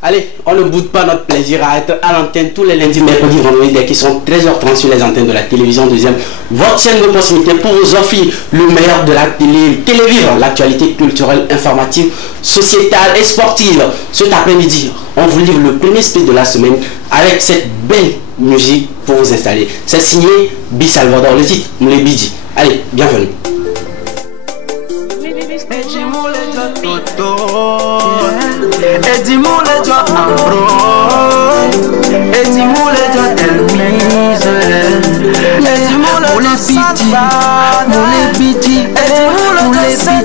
Allez, on ne boude pas notre plaisir à être à l'antenne tous les lundis, mercredis, vendredis, dès qu'ils sont 13h30 sur les antennes de la télévision deuxième. Votre chaîne de proximité pour vous offrir le meilleur de la télé, télévivre, l'actualité culturelle, informative, sociétale et sportive. Cet après-midi, on vous livre le premier speed de la semaine avec cette belle musique pour vous installer. C'est signé B Salvador, le titre, Moulé Bidji. Allez, bienvenue. Et dis-moi les doigts en bro. Et dis-moi les doigts Elmise. Et dis-moi les doigts Moulé Bidji. Et dis-moi les doigts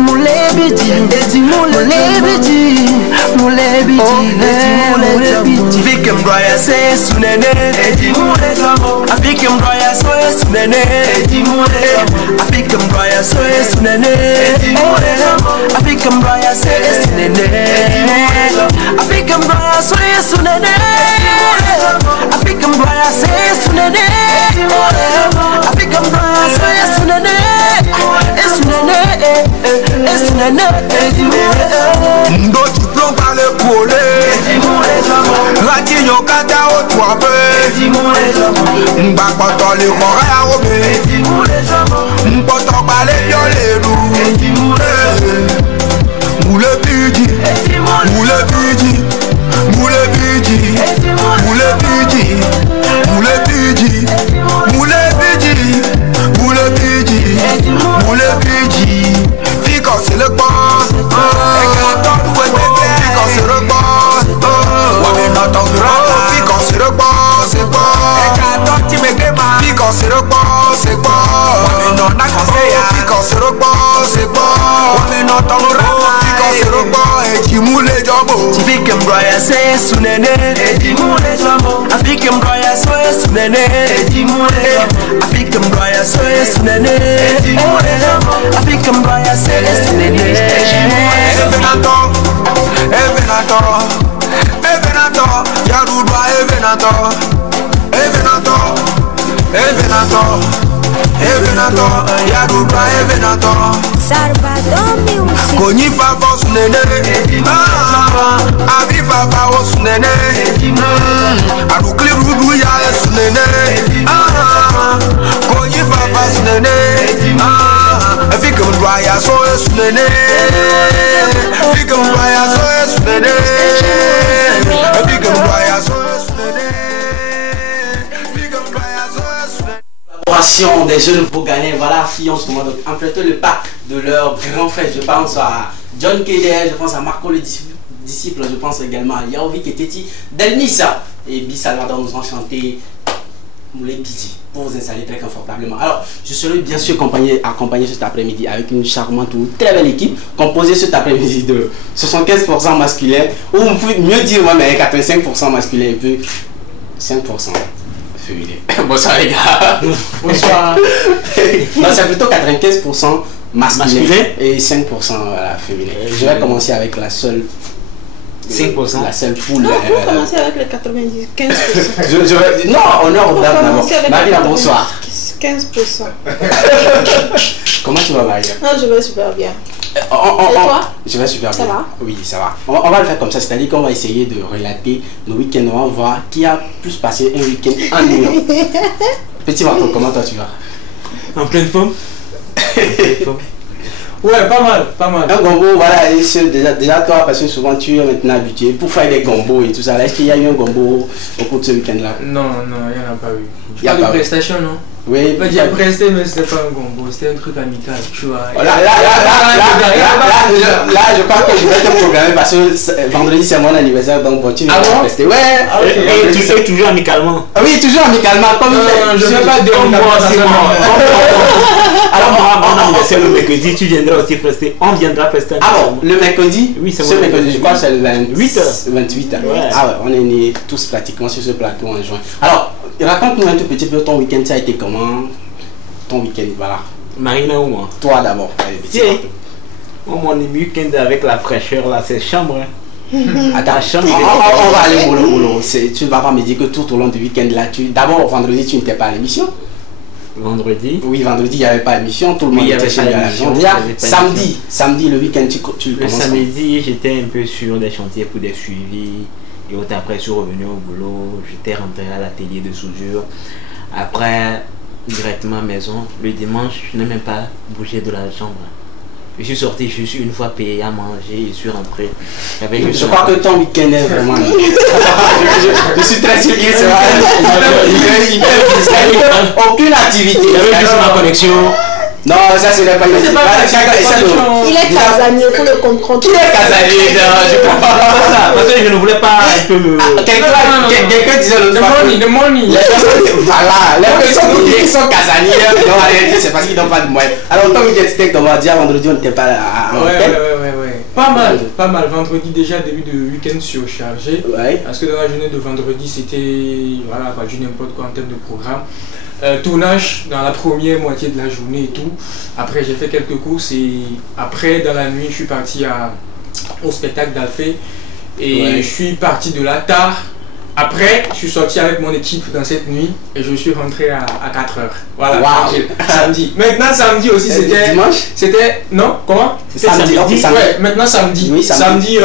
Moulé Bidji. Et dis-moi les Bidji. Moulé Bidji. Fikem Roya c'est Sunene. Et dis-moi les doigts. Fikem Roya c'est Sunene. Et dis-moi les doigts. Fikem Roya c'est Sunene. Et dis-moi les doigts. African Braya say sunene. African Braya say sunene. African Braya say sunene. African Braya say sunene. Ndo tu plomb par le poulet. Rati yo kata o tuape. Mbak poto le kore a obe. Mpoto bale yo le rou. Moulé Bidji, Moulé Bidji, Moulé Bidji, Moulé Bidji, Moulé Bidji, Moulé Bidji, Moulé Bidji, Moulé Bidji. Fico c'est le boss, Fico c'est le boss, Fico c'est le boss, c'est boss. Fico c'est le boss, c'est boss. Fico c'est le boss, c'est boss. African Braya say sunene. African Braya say sunene. African Braya say sunene. African Braya say sunene. Evenato, Evenato, Evenato, Yaruba Evenato, Evenato, Evenato, Evenato, Yaruba Evenato. Salvador Music. Koni papa sunene, abi papa o sunene, adukli rudu ya sunene, koni papa sunene, fikem roya so sunene, fikem roya so sunene, fikem roya so sunene, fikem roya so sunene. Des jeunes Vauganais, voilà, qui en ce moment donc empruntent le pas de leur grand frère. Je pense à John Keder, je pense à Marco le disciple, je pense également à Yaovic et Teti Delmissa. Et B Salvador nous ont chanté Moulé Bidji pour vous installer très confortablement. Alors, je serai bien sûr accompagné cet après-midi avec une charmante ou très belle équipe composée cet après-midi de 75% masculin, ou on peut mieux dire moi, mais 85% masculin et puis 5%. Féminin. Bonsoir les gars. Bonsoir. Non, c'est plutôt 95% masculin et 5% voilà, féminin. Je vais commencer avec la seule 5%. La seule poule. Non, on va commencer avec les 95%. Non, honneur aux dames d'abord. Maria, bonsoir. 15%. Comment tu vas, Maria? Non, je vais super bien. Et toi? Je vais super bien. Ça va? Oui, ça va. On va le faire comme ça, c'est-à-dire qu'on va essayer de relater nos week-ends. On va voir qui a plus passé un week-end en New York. Petit Marco, comment toi tu vas? En pleine forme. Ouais, pas mal, pas mal. Un gombo, voilà, déjà toi, parce que souvent tu es maintenant habitué pour faire des gombos et tout ça. Est-ce qu'il y a eu un gombo au cours de ce week-end-là? Non, non, il n'y en a pas eu. Il y a pas de prestation, non? Oui. J'ai presté, mais c'était pas un gombo, c'était un truc amical, tu vois. Là, je crois que je vais te programmer parce que vendredi c'est mon anniversaire, donc bon, tu vas prester. Ouais. Et tu fais toujours amicalement? Oui, toujours amicalement. Comme je ne vais pas dire alors mon anniversaire le mercredi, tu viendras aussi prester. On viendra prester. Ah bon, le mercredi? Oui, c'est ce mercredi, je crois que c'est le 28. 28. Ouais. Ah ouais, on est nés tous pratiquement sur ce plateau en juin. Alors, raconte-nous un tout petit peu ton week-end, ça a été comment? Ton week-end, voilà. Marina ou moi? Toi d'abord. Mon week-end avec la fraîcheur là, c'est chambre. Attends, on va aller boulot. Tu ne vas pas me dire que tout au long du week-end là, d'abord vendredi tu n'étais pas à l'émission. vendredi. Oui, vendredi, il n'y avait pas d'émission, tout le monde était chez lui à la maison. Samedi, le week-end, tu Le samedi, j'étais un peu sur des chantiers pour des suivis. Et autre après, je suis revenu au boulot. J'étais rentré à l'atelier de soudure. Après, directement à la maison. Le dimanche, je n'ai même pas bougé de la chambre. Je suis sorti, je suis une fois payé à manger et je suis rentré. Je crois que ton week-end est vraiment... je suis très sûr qu'il sera... Aucune activité. J'avais juste ma connexion. Non, ça c'est pas une Il est casanier, il faut le comprendre. Qui est casanier? Je comprends pas ça. Parce que je ne voulais pas un peu me... Quelqu'un disait l'autre fois. The money. Voilà, les personnes qui sont casaniers, en réalité c'est parce qu'ils n'ont pas de moyens. Alors, tant que c'était comme on dit, vendredi on n'était pas à Ouais. Pas mal. Vendredi déjà, début de week-end surchargé. Ouais. Parce que dans la journée de vendredi, c'était, voilà, pas du n'importe quoi en termes de programme. Tournage dans la première moitié de la journée et tout. Après j'ai fait quelques courses et après dans la nuit je suis parti au spectacle d'Alphée et je suis parti de là tard. Après je suis sorti avec mon équipe dans cette nuit et je suis rentré à 4h. Voilà, samedi. Maintenant samedi aussi c'était... Dimanche? C'était... Non, comment? Samedi. Ouais, maintenant samedi. Oui, samedi.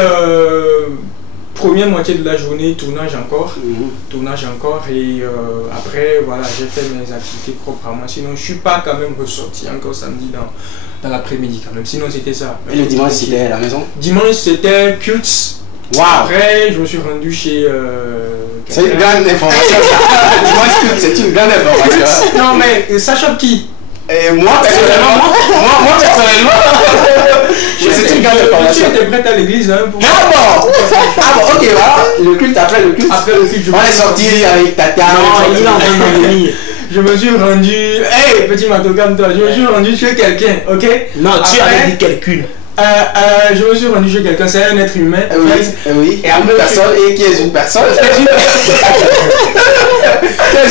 Première moitié de la journée, tournage encore et après voilà j'ai fait mes activités propres à moi, sinon je suis pas quand même ressorti encore samedi dans l'après-midi quand même, sinon c'était ça. Et le dimanche c'était à la maison? Dimanche c'était Cults. Wow. Après je me suis rendu chez... c'est une grande information ça. Dimanche c'est une grande information. Non mais ça choque qui? Et moi personnellement, c'est une grande information. Tu étais prête à l'église hein, pour... Ah bon, ok, voilà. Le culte, après le culte, on est sorti avec Tata. Non, il est en train de venir. Je me suis rendu... Hey, petit matou comme toi, je me suis rendu chez quelqu'un, ok? Non, tu avais dit calcul. Je me suis rendu chez quelqu'un, c'est un être humain. Oui. Et une personne, et qui est une personne?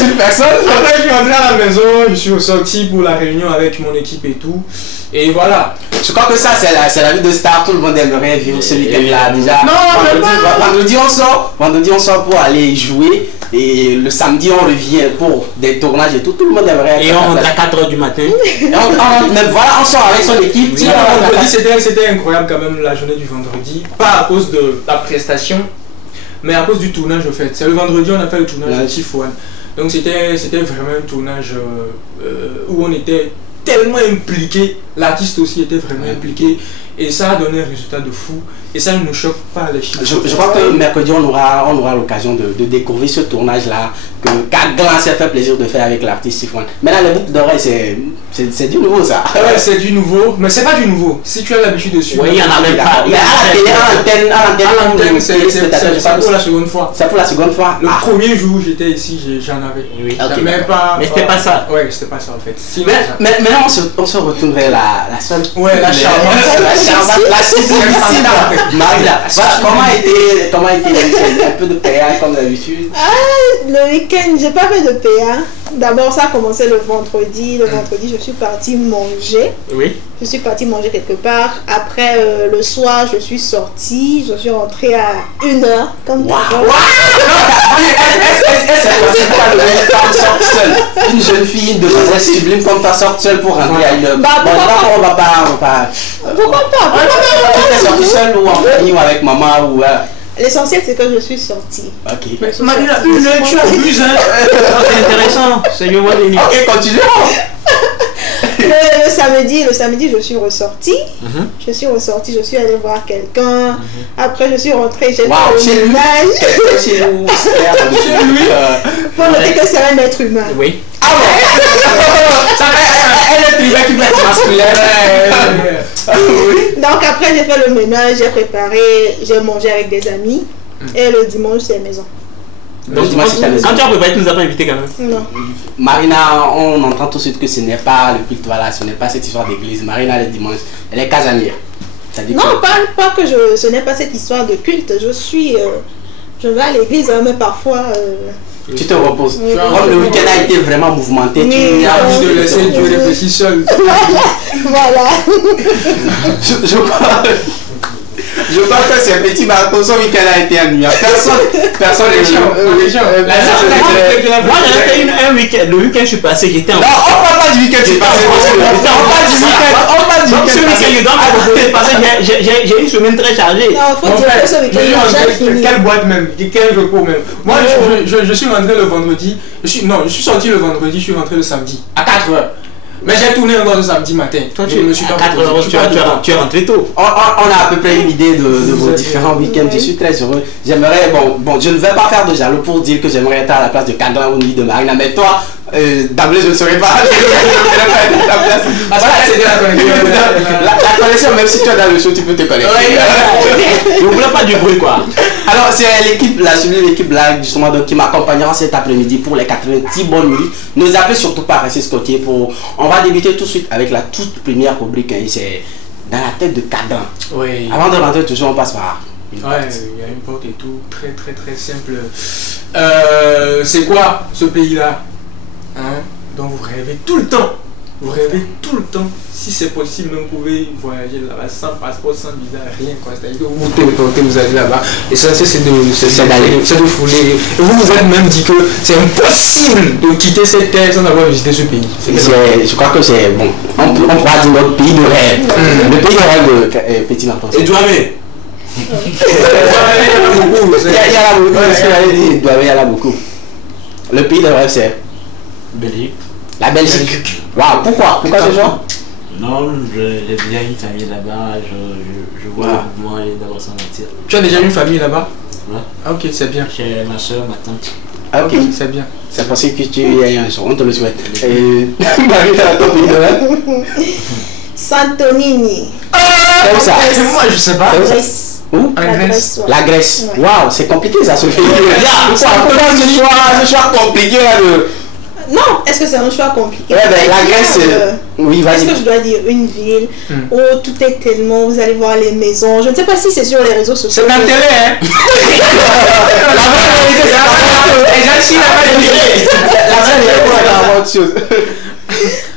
Une personne. Après je suis rentré à la maison, je suis sorti pour la réunion avec mon équipe et tout. Et voilà. Je crois que ça c'est la vie de star, tout le monde aimerait vivre ce week-end-là déjà. Non, vendredi on sort pour aller jouer et le samedi on revient pour des tournages et tout le monde aimerait. Et on rentre à 4h du matin. On sort avec son équipe. Vendredi c'était incroyable quand même la journée du vendredi, pas à cause de la prestation, mais à cause du tournage au fait. C'est le vendredi on a fait le tournage de Tifouane. Donc c'était vraiment un tournage où on était tellement impliqué, l'artiste aussi était vraiment impliqué et ça a donné un résultat de fou et ça ne nous choque pas les chiffres. Je crois que mercredi on aura l'occasion de découvrir ce tournage là que Kaglan s'est fait plaisir de faire avec l'artiste Tifouane. Maintenant les boucles d'oreilles c'est du nouveau ça. Ouais c'est du nouveau, mais c'est pas du nouveau. Si tu as l'habitude de suivre. Oui, il y en a même pas. Mais à l'antenne c'est pour la seconde fois. C'est pour la seconde fois. Le premier jour où j'étais ici j'en avais. Oui. Mais c'était pas ça. Ouais c'était pas ça en fait. Mais maintenant on se retourne vers la seule. Ouais la charmante. La sublime Marina. Comment a été un peu de PA comme d'habitude? Le week-end, j'ai pas fait de PA. D'abord, ça a commencé le vendredi. Le vendredi, je suis partie manger. Oui. Je suis partie manger quelque part. Après, le soir, je suis sortie. Je suis rentrée à 1h. Comme une jeune fille, une demoiselle sublime comme ta sorte seule pour rentrer à 1h. On va pas. Pourquoi pas? Tu es sortie seule ou en famille ou avec maman ou... L'essentiel c'est que je suis sortie. Ok. Marina, tu abuses hein. C'est intéressant, c'est le mois des nuits. Ok, continue. Le samedi, je suis ressortie. Je suis ressortie, je suis allée voir quelqu'un. Après, je suis rentrée, j'ai fait le ménage. Chez lui. Pour noter que c'est un être humain. Oui. Ah bon. Elle est humain qui peut être masculin. Donc après, j'ai fait le ménage, j'ai préparé, j'ai mangé avec des amis. Et le dimanche, c'est maison. Donc, quand tu as préparé, tu nous as pas invité quand même. Non. Marina, on entend tout de suite que ce n'est pas le culte, voilà, ce n'est pas cette histoire d'église. Marina, le dimanche, elle est casanière. Non, pas que ce n'est pas cette histoire de culte. Je vais à l'église, mais parfois... Tu te reposes. Comme le week-end a été vraiment mouvementé, tu as envie de laisser Dieu réfléchir seul. Voilà. Je crois. Je pense que c'est petit Marco, son week-end a été ennuyant. Personne n'est chiant. Moi, j'avais fait un week-end. Le week-end, je suis passé, j'étais en. Non, on parle pas du week-end, c'est passé. On parle du week-end. Ce week-end, je dois me reposer parce que j'ai une semaine très chargée. Non, faut dire que ce week-end, quelle boîte même, quel repos même. Moi, je suis rentré le vendredi. Je suis sorti le vendredi, je suis rentré le samedi à 4h. Mais j'ai tourné encore le samedi matin. Toi, tu me suis pas 4h, tu es rentré tôt. On a à peu près une idée de vos différents week-ends. Je suis très heureux. J'aimerais, bon, je ne vais pas faire de jaloux pour dire que j'aimerais être à la place de Kadra ou de Marina. Mais toi, d'emblée, je ne serais pas. La connexion, même si tu es dans le show, tu peux te connecter. Je ne voulais pas du bruit, quoi. Alors, c'est l'équipe, la sublime équipe là, justement, donc, qui m'accompagnera cet après-midi pour les 90 bonnes minutes. Ne vous appelez surtout pas à rester scotché pour. On va débuter tout de suite avec la toute première rubrique. Hein, c'est dans la tête de Kadra. Oui. Avant de rentrer, toujours, on passe par. Ouais, il y a une porte et tout. Très, très, très simple. C'est quoi ce pays-là, hein, dont vous rêvez tout le temps? Vous rêvez tout le temps. Si c'est possible, vous pouvez voyager là-bas sans passeport, sans visa, rien quoi. C'est-à-dire que vous téléportez, vous allez là-bas. Et ça, c'est de fouler. Et vous vous êtes même dit que c'est impossible de quitter cette terre sans avoir visité ce pays. Je crois que c'est bon. On pourra dire notre pays de rêve. Le pays de rêve de Petit Martin. Et toi, mais il y en a beaucoup. Le pays de rêve, c'est Belgique. La Belgique. Waouh, pourquoi ce choix? Non, j'ai déjà une famille là-bas, je vois le mouvement et d'abord s'en mentir. Tu as déjà une famille là-bas? Ouais. Ah, ok, c'est bien. Chez ma soeur, ma tante. Ah, ok, c'est bien. C'est possible que tu aies un jour, on te le souhaite. Marie, t'as ton pays de rêve? Santorini. C'est où ça? Moi, je sais pas. Grèce. Où? La Grèce. La Grèce. Ouais. Waouh, c'est compliqué ça, ce pays. Ce choix compliqué là de. Non, est-ce que c'est un choix compliqué? Ouais, ben la Grèce, oui, vas-y. Est-ce que je dois dire une ville où tout est tellement, vous allez voir les maisons, je ne sais pas si c'est sur les réseaux sociaux. C'est ma télé, hein.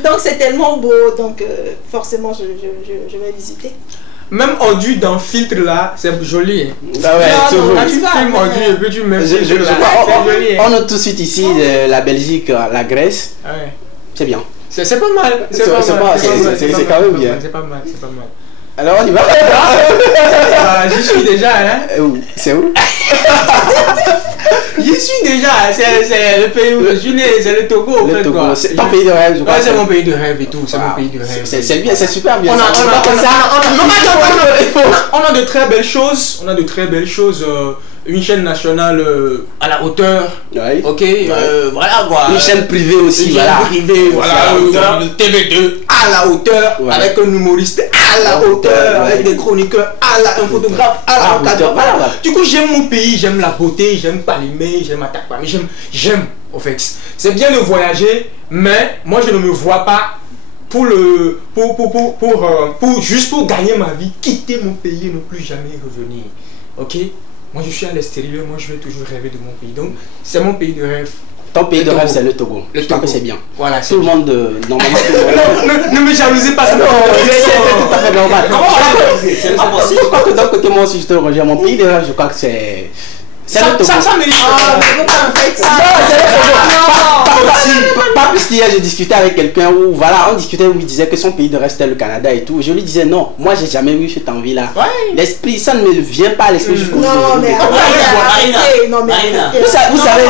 Donc c'est tellement beau, donc forcément je vais visiter. Même Audu dans filtre là, c'est joli. Ah ouais, non, quand tu filmes Audu et que tu mets filtre là, c'est joli. On note tout de suite ici la Belgique, la Grèce. Ouais. C'est bien. C'est pas mal. C'est quand même bien. C'est pas mal, c'est pas mal. Alors on y va. J'y suis déjà, hein. C'est où? J'y suis déjà, c'est le pays où je suis né, c'est le Togo en fait quoi. C'est ton pays de rêve, je crois. Ouais, c'est mon pays de rêve et tout, c'est mon pays de rêve. C'est bien, c'est super bien. On a de très belles choses, une chaîne nationale à la hauteur, ok, voilà quoi. Une chaîne privée aussi, voilà. Le TV2 à la hauteur, avec un humoriste à la hauteur, avec des chroniqueurs un photographe à la hauteur. Voilà. Du coup, j'aime mon pays, j'aime la beauté, j'aime Palimé, j'aime Atakpamé, j'aime en fait. C'est bien de voyager, mais moi je ne me vois pas juste pour gagner ma vie, quitter mon pays et ne plus jamais revenir. Ok? Moi je suis à l'extérieur, moi je vais toujours rêver de mon pays. Donc c'est mon pays de rêve. Ton pays de rêve c'est le Togo. Je crois que c'est bien. Voilà, tout le monde normalement. Ne me jalousez pas. C'est tout à fait normal. C'est pas possible. Je crois que d'un côté moi aussi je te rejoins. Mon pays de rêve, je crois que c'est. Ça mérite. Pas plus qu'hier j'ai discuté avec quelqu'un où voilà, on discutait où il disait que son pays de rêve c'était le Canada et tout. Je lui disais non, moi j'ai jamais eu cette envie là. L'esprit, ça ne me vient pas à l'esprit. Non mais vous savez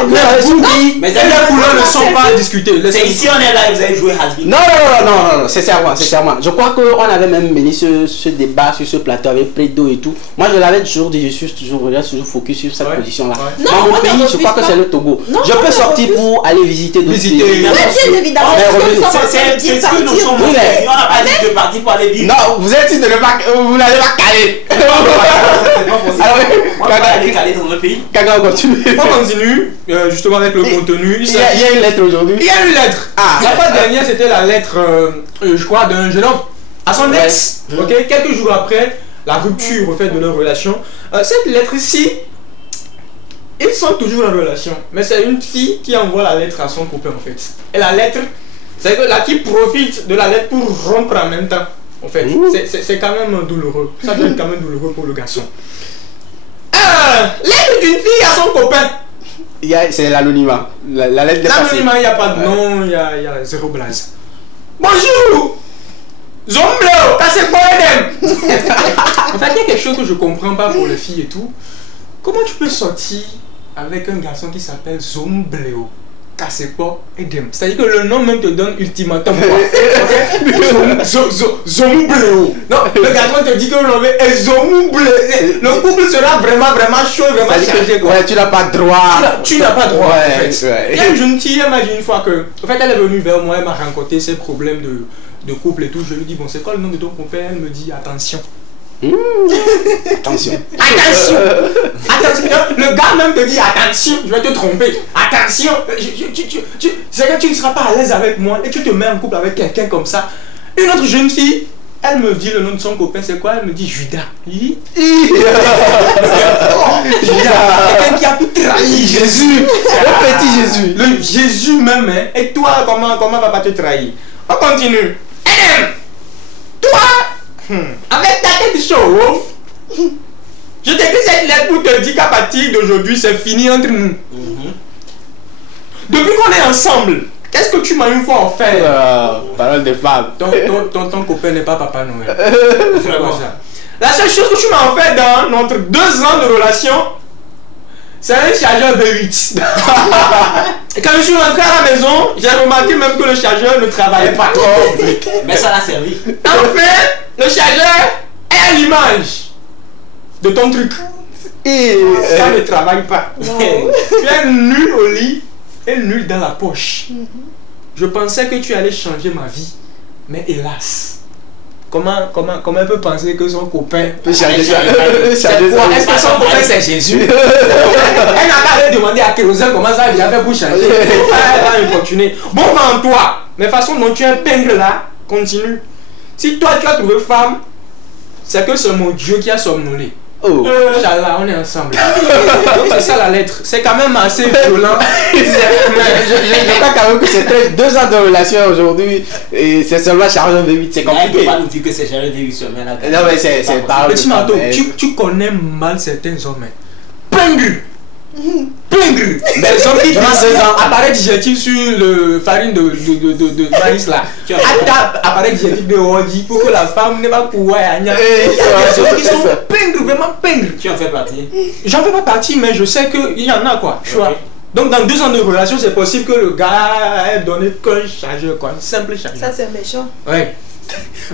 mais les couleurs ne sont pas discutées. C'est ici on est là et vous avez joué Hasbi. Non, sincèrement. Je crois qu'on avait même mené ce débat sur ce plateau avec Prédo et tout. Moi je l'avais toujours dit, je suis toujours focus sur cette position là. Dans mon pays, je crois que c'est le Togo. Je peux sortir pour aller visiter d'autres pays. Bien évidemment, c'est ce que nous sommes. On n'a pas dit de partir pour aller vivre. Non, vous êtes sûr de ne pas, vous n'allez pas caler. Alors, on va aller caler dans notre pays. Kaga, on continue. On continue, justement avec le contenu. Il y a une lettre aujourd'hui. Il y a une lettre. La fois dernière, c'était la lettre, je crois, d'un jeune homme à son ex. Ok, quelques jours après la rupture au fait de leur relation. Cette lettre-ci, ils sont toujours en relation, mais c'est une fille qui envoie la lettre à son copain en fait. Et la lettre, c'est que la qui profite de la lettre pour rompre en même temps. En fait, c'est quand même douloureux. Ça doit être quand même douloureux pour le garçon. Lettre d'une fille à son copain. C'est l'anonymat. La lettre dépassée. L'anonymat, il n'y a pas de nom, il y a zéro blaze. Bonjour! Zomblo, c'est quoi Edem? En fait, il y a quelque chose que je comprends pas pour les filles et tout. Comment tu peux sortir avec un garçon qui s'appelle Zomblo? Kassepo Edem. C'est-à-dire que le nom même te donne ultimatum quoi. Zomblo. Non, le garçon te dit que le nom est Zomblo. Le couple sera vraiment chaud, vraiment chargé. Ouais, tu n'as pas droit. Tu n'as pas droit. Ouais, en fait. Il y a une jeune fille, elle m'a dit une fois que. En fait, elle est venue vers moi, elle m'a raconté ses problèmes de couple et tout. Je lui dis, bon, c'est quoi le nom de ton copain? Elle me dit, attention. Attention. Attention. Attention. Le gars même te dit attention, je vais te tromper. Attention. C'est que tu ne seras pas à l'aise avec moi et tu te mets en couple avec quelqu'un comme ça. Une autre jeune fille, elle me dit le nom de son copain, c'est quoi? Elle me dit Judas. Quelqu'un qui a pu trahir Jésus. Le petit Jésus. Le Jésus même. Hein. Et toi, comment va pas te trahir? On continue. Toi, avec ta tête chauve, je t'écris cette lettre pour te dire qu'à partir d'aujourd'hui, c'est fini entre nous. Depuis qu'on est ensemble, qu'est-ce que tu m'as une fois offert? Parole de femme. Ton copain n'est pas Papa Noël. Ça. La seule chose que tu m'as offert dans notre 2 ans de relation, c'est un chargeur V8. Et quand je suis rentré à la maison, j'ai remarqué même que le chargeur ne travaillait pas. Mais ça l'a servi. Enfin, le chargeur est à l'image de ton truc. Et ça ne travaille pas. Tu es nul au lit et nul dans la poche. Je pensais que tu allais changer ma vie, mais hélas. Comment elle peut penser que son copain peut changer ça? Est-ce que son copain c'est Jésus? Elle n'a pas allé demander à Kérosène comment ça vient pour changer. Elle va continuer. Bon vent toi. Mais façon dont tu es un pingre là, continue. Si toi tu as trouvé femme, c'est que c'est mon Dieu qui a somnolé. Oh. Inch'Allah, on est ensemble. Donc c'est ça la lettre. C'est quand même assez violent. Je crois quand même que c'était 2 ans de relation aujourd'hui et c'est seulement chargeur V8, c'est compliqué. Il ne peut pas nous dire que c'est chargeur V8 seulement là. Non mais c'est pas. Petit manteau, tu connais mal certains hommes. Pingre. Pingre. Des hommes qui disent appareil digestif sur le farine de maïs là. Appareil digestif de ordi pour que la femme ne va pouvoir y aller. Qui sont pingre, vraiment pingre. Tu en fais partie? J'en fais pas partie, mais je sais qu'il y en a quoi. Tu vois. Donc dans 2 ans de relation, c'est possible que le gars ait donné qu'un chargeur quoi, un simple chargeur. Ça c'est méchant. Ouais.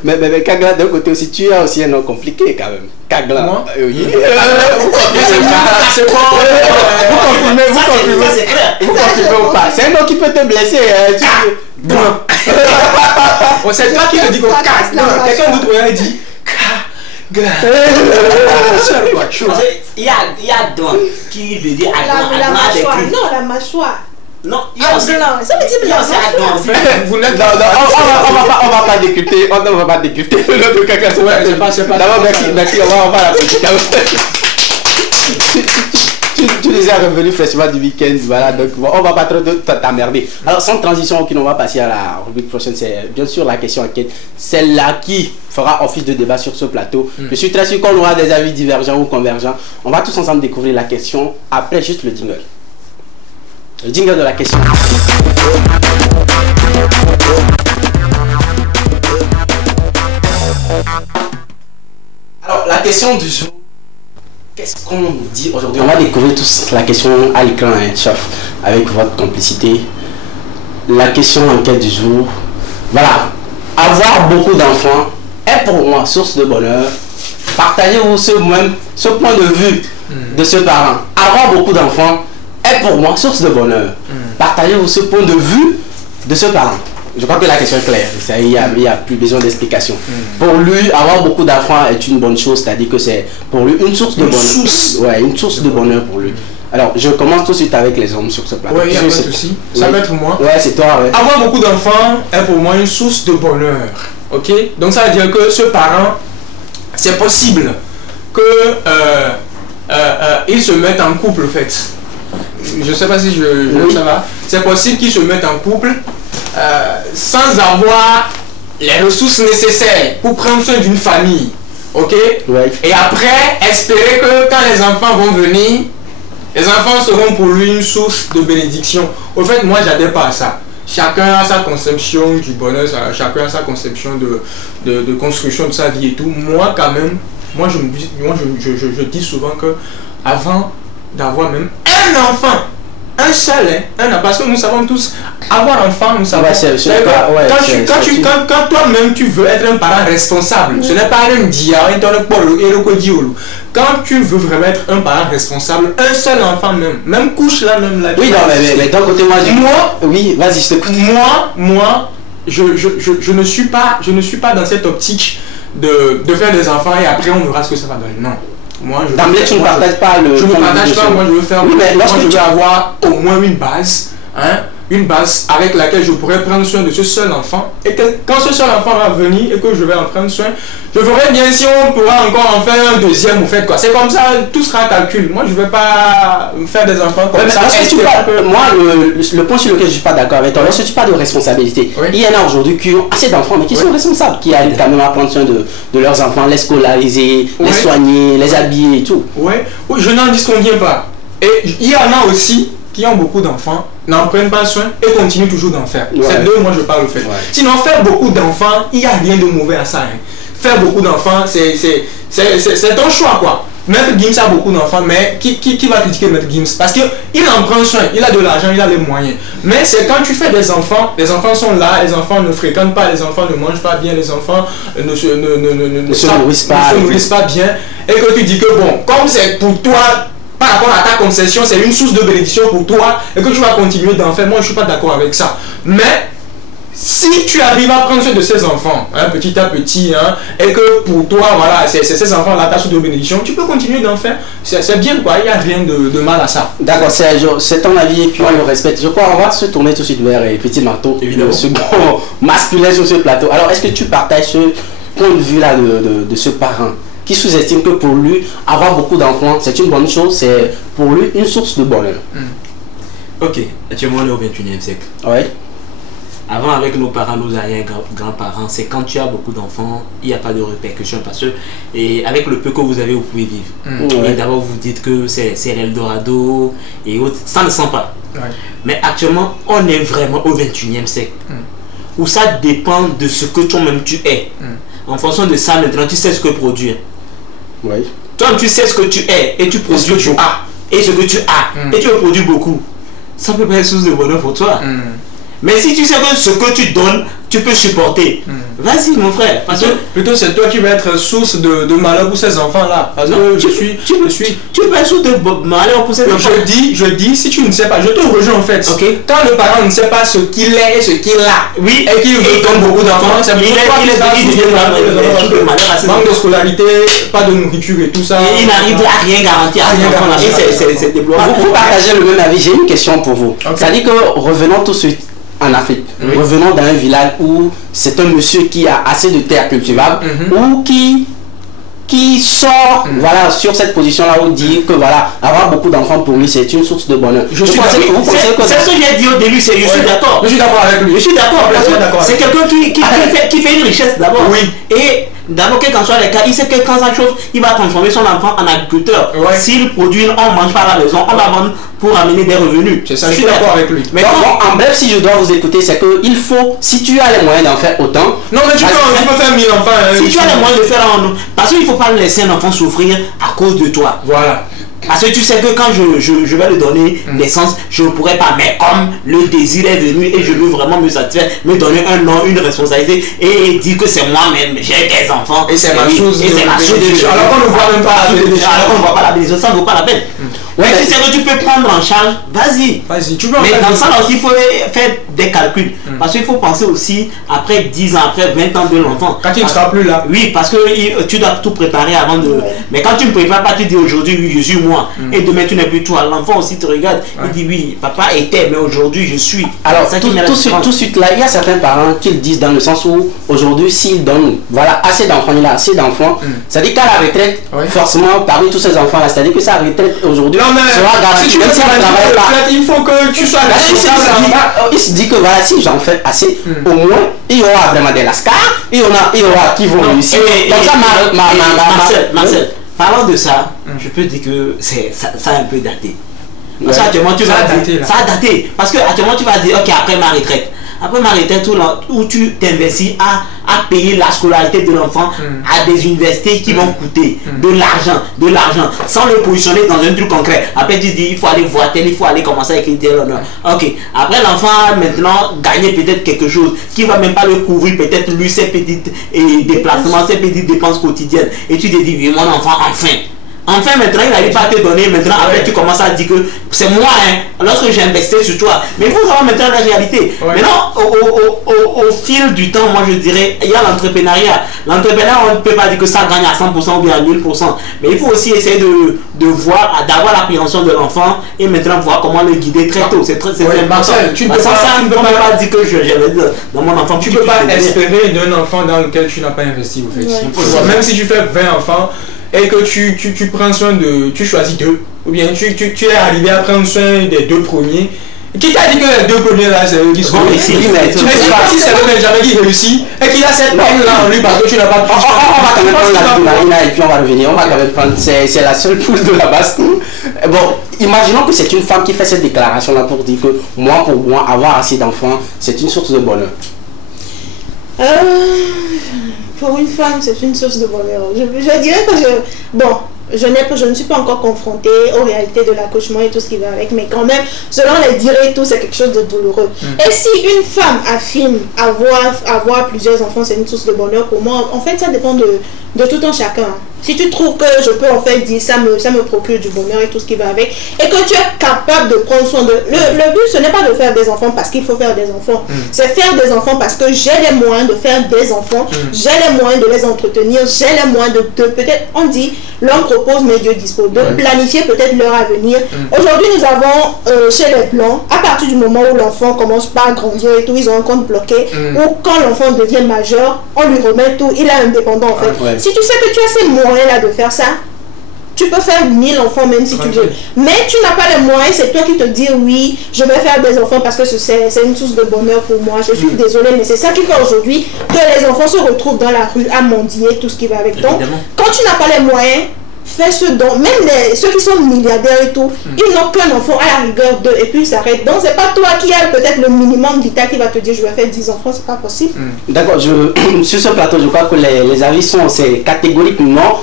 Mais Kagla, d'un côté aussi, tu as aussi un nom compliqué quand même. Kagla. Moi Oui. C'est bon. Vous confirmez ou pas? C'est un nom qui peut te blesser. C'est toi qui me dis que quelqu'un d'autre aurait dit il y a don qui veut dire la mâchoire. Non, la mâchoire. Non, il y a aussi ça veut dire la mâchoire. Vous n'êtes on va pas décrypter. On va pas décrypter notre caca. D'abord, merci, on va la politique. Tu les as revenus fraîchement du week-end, voilà, donc on va pas trop t'emmerder. Alors sans transition, on va passer à la rubrique prochaine, c'est bien sûr la question enquête, celle-là qui fera office de débat sur ce plateau. Je suis très sûr qu'on aura des avis divergents ou convergents. On va tous ensemble découvrir la question après juste le jingle. Le jingle de la question. Alors la question du jour. Qu'est-ce qu'on nous dit aujourd'hui? On va découvrir tous la question à l'écran, chef, avec votre complicité. La question enquête du jour. Voilà. Avoir beaucoup d'enfants est pour moi source de bonheur. Partagez-vous ce point de vue de ce parent. Avoir beaucoup d'enfants est pour moi source de bonheur. Partagez-vous ce point de vue de ce parent. Je crois que la question est claire, il n'y a plus besoin d'explication. Pour lui, avoir beaucoup d'enfants est une bonne chose, c'est-à-dire que c'est pour lui une source de bonheur. Une source de bonheur pour lui. Alors, je commence tout de suite avec les hommes sur ce plateau. Oui, il n'y a pas de souci. Ça va être moi. Ouais, c'est toi. Ouais. Avoir beaucoup d'enfants est pour moi une source de bonheur. Ok? Donc ça veut dire que ce parent, c'est possible que il se mette en couple, en fait. Je ne sais pas si ça va. C'est possible qu'ils se mettent en couple sans avoir les ressources nécessaires pour prendre soin d'une famille. Ok? Ouais. Et après, espérer que quand les enfants vont venir, les enfants seront pour lui une source de bénédiction. Au fait, moi, j'adhère pas à ça. Chacun a sa conception du bonheur, chacun a sa conception de construction de sa vie et tout. Moi, quand même, je dis souvent que avant d'avoir même un enfant, un seul, parce que nous savons tous, avoir enfant, nous savons. Quand toi-même tu veux être un parent responsable, ce n'est pas un dia, quand tu veux vraiment être un parent responsable, un seul enfant même couche là, même là. Oui, non, mais d'un côté, oui, vas-y, je t'écoute. Moi, je ne suis pas dans cette optique de faire des enfants et après on verra ce que ça va donner. Non. Moi, je ne partage pas le. Je ne partage pas, moi je veux faire. Oui, mais moi je veux avoir au moins une base, une base avec laquelle je pourrais prendre soin de ce seul enfant. Et que quand ce seul enfant va venir et que je vais en prendre soin, je verrai bien si on pourra encore en faire un deuxième ou faire quoi. C'est comme ça, tout sera calcul. Moi je ne vais pas faire des enfants comme ça. Moi, le point sur lequel je ne suis pas d'accord avec toi, lorsque tu parles de responsabilité, il y en a aujourd'hui qui ont assez d'enfants, mais qui sont responsables, qui arrivent quand même à prendre soin de leurs enfants, les scolariser, les soigner, les habiller et tout. Oui, je n'en disconviens pas. Et il y en a aussi qui ont beaucoup d'enfants, n'en prennent pas soin et continuent toujours d'en faire. C'est deux, moi je parle au fait. Sinon, faire beaucoup d'enfants, il n'y a rien de mauvais à ça. Faire beaucoup d'enfants, c'est ton choix quoi. Maître Gims a beaucoup d'enfants, mais qui va critiquer Maître Gims? Parce qu'il en prend soin, il a de l'argent, il a les moyens. Mais c'est quand tu fais des enfants, les enfants sont là, les enfants ne fréquentent pas, les enfants ne mangent pas bien, les enfants ne se nourrissent pas bien, et que tu dis que bon, comme c'est pour toi, par rapport à ta concession, c'est une source de bénédiction pour toi et que tu vas continuer d'en faire. Moi, je ne suis pas d'accord avec ça. Mais si tu arrives à prendre soin de ces enfants, petit à petit, et que pour toi, voilà, c'est ces enfants-là, ta source de bénédiction, tu peux continuer d'en faire. C'est bien, quoi. Il n'y a rien de mal à ça. D'accord, c'est ton avis et puis on le respecte. Je crois qu'on va se tourner tout de suite vers Petit Marteau, le second masculin sur ce plateau. Alors, est-ce que tu partages ce point de vue-là de ce parent qui sous-estime que pour lui, avoir beaucoup d'enfants, c'est une bonne chose, c'est pour lui une source de bonheur? Ok, actuellement on est au 21e siècle. Ouais. Avant, avec nos parents, nos arrière-grands-parents, c'est quand tu as beaucoup d'enfants, il n'y a pas de répercussions parce que, et avec le peu que vous avez, vous pouvez vivre. Et d'abord, vous dites que c'est l'Eldorado et autres, ça ne sent pas. Mais actuellement, on est vraiment au 21e siècle où ça dépend de ce que toi-même tu es. En fonction de ça, maintenant, tu sais ce que produire. Oui. Toi, tu sais ce que tu es et tu produis ce que tu as. Et ce que tu as. Et tu produis beaucoup. Ça peut pas être source de bonheur pour toi. Mais si tu sais que ce que tu donnes, tu peux supporter. Vas-y, mon frère. Parce que plutôt, c'est toi qui vas être source de malheur pour ces enfants-là. Parce que tu peux être source de malheur pour ces enfants. Je dis, si tu ne sais pas, je te rejoins en fait. Quand le parent ne sait pas ce qu'il est et ce qu'il a, et qu'il donne beaucoup d'enfants, c'est manque de scolarité, pas de nourriture et tout ça. Il n'arrive à rien garantir à ses enfants. C'est déplorable. Vous partagez le même avis. J'ai une question pour vous. Ça dit que revenons tout de suite en Afrique. Revenons dans un village où c'est un monsieur qui a assez de terre cultivable ou qui sort voilà, sur cette position-là où dit que voilà, avoir beaucoup d'enfants pour lui c'est une source de bonheur. C'est ce que j'ai dit au début, je suis d'accord. Je suis d'accord avec lui. Je suis d'accord parce que c'est quelqu'un qui fait une richesse d'abord. Et d'abord, quel qu'en soit les cas, il sait que quand ça chauffe, il va transformer son enfant en agriculteur. S'il produit, on ne mange pas à la maison, on va vendre pour amener des revenus. C'est ça, je suis d'accord avec lui. Mais en bref, si je dois vous écouter, c'est qu'il faut, si tu as les moyens d'en faire autant. Non, mais tu peux faire 1000 enfants. Si tu as les moyens de faire parce qu'il ne faut pas laisser un enfant souffrir à cause de toi. Voilà. Parce que tu sais que quand je vais lui donner naissance, je ne pourrais pas. Mais comme le désir est venu et je veux vraiment me satisfaire, me donner un nom, une responsabilité et dire que c'est moi-même, j'ai des enfants. Et c'est ma chose. Et c'est ma chose. Alors qu'on ne voit même pas la bénédiction. Alors qu'on ne voit pas la bénédiction, ça ne vaut pas la peine. Ouais, si c'est que tu peux prendre en charge, vas-y. Tu peux. Mais dans ça aussi, il faut faire des calculs. Parce qu'il faut penser aussi après 10 ans, après 20 ans de l'enfant. Quand il ne sera plus là. Oui, parce que tu dois tout préparer avant de. Mais quand tu ne prépares pas, tu dis aujourd'hui, oui, je suis moi. Et demain, tu n'es plus toi. L'enfant aussi te regarde. Il dit, oui, papa était, mais aujourd'hui, je suis. Alors, tout de suite là, il y a certains parents qui le disent dans le sens où aujourd'hui, s'ils donnent voilà, assez d'enfants, il a assez d'enfants, ça dit qu'à la retraite, forcément, parmi tous ces enfants-là, c'est-à-dire que sa retraite aujourd'hui. Non, garanti. Si tu veux travailler pas, il faut que tu sois il se dit que voilà, si j'en fais assez, au moins, il y aura vraiment des lascars, il y aura qui vont réussir. Donc ça, Marcel, parlant de ça, je peux dire que ça a un peu daté. Parce qu'actuellement, tu vas dire, ça a daté. Parce que actuellement, tu vas dire, ok, après ma retraite, où tu t'investis à payer la scolarité de l'enfant à des universités qui vont coûter de l'argent, sans le positionner dans un truc concret. Après, tu dis, il faut aller voir tel, il faut aller commencer à écrire tel honneur. Ok, après l'enfant a maintenant gagné peut-être quelque chose qui va même pas le couvrir, peut-être lui, ses petites déplacements, ses petites dépenses quotidiennes. Et tu te dis, oui, mon enfant, enfin maintenant il n'arrive pas à te donner, maintenant après tu commences à dire que c'est moi lorsque j'ai investi sur toi, mais il faut savoir maintenant la réalité. Maintenant au fil du temps, moi je dirais, il y a l'entrepreneuriat, on ne peut pas dire que ça gagne à 100% ou bien à 1000%, mais il faut aussi essayer de voir, d'avoir l'appréhension de l'enfant et maintenant voir comment le guider très tôt. C'est Marcel, tu ne peux pas dire que j'avais dans mon enfant. Tu ne peux pas espérer d'un enfant dans lequel tu n'as pas investi au fait. Même si tu fais 20 enfants et que tu prends soin tu choisis 2, ou bien tu es arrivé à prendre soin des 2 premiers. Qui t'a dit que les 2 premiers là c'est eux qui sont réussis? Mais tu sais pas si c'est le Benjamin qui réussit et qu'il a cette peine là en lui parce que tu n'as pas pris. On va quand même prendre la Marina et puis on va revenir. On va quand même prendre, c'est la seule poule de la basse-cour. Bon, imaginons que c'est une femme qui fait cette déclaration là pour dire que pour moi, avoir assez d'enfants, c'est une source de bonheur. Pour une femme, c'est une source de bonheur. Je dirais que je ne suis pas encore confrontée aux réalités de l'accouchement et tout ce qui va avec, mais quand même, selon les dires et tout, c'est quelque chose de douloureux. Et si une femme affirme avoir plusieurs enfants, c'est une source de bonheur, pour moi, en fait, ça dépend de tout un chacun. Si tu trouves que je peux en fait dire ça me procure du bonheur et tout ce qui va avec, et que tu es capable de prendre soin de... Le but, ce n'est pas de faire des enfants parce qu'il faut faire des enfants. C'est faire des enfants parce que j'ai les moyens de faire des enfants, j'ai les moyens de les entretenir, j'ai les moyens de peut-être, on dit, l'homme propose mais Dieu dispose, de planifier peut-être leur avenir. Aujourd'hui, nous avons chez les Blancs, à partir du moment où l'enfant commence pas à grandir et tout, ils ont un compte bloqué, ou quand l'enfant devient majeur, on lui remet tout, il est indépendant en fait. Si tu sais que tu as ces moyens là de faire ça, tu peux faire 1000 enfants même si tu veux, mais tu n'as pas les moyens, c'est toi qui te dis oui, je vais faire des enfants parce que c'est une source de bonheur pour moi, je suis désolée, mais c'est ça qui fait aujourd'hui que les enfants se retrouvent dans la rue à mendier, tout ce qui va avec. Donc quand tu n'as pas les moyens, fais ce don, même ceux qui sont milliardaires et tout, ils n'ont qu'un enfant à la rigueur d'eux et puis ils s'arrêtent. Donc c'est pas toi qui as peut-être le minimum vital qui va te dire je vais faire 10 enfants, c'est pas possible. D'accord, sur ce plateau je crois que les avis sont catégoriques non.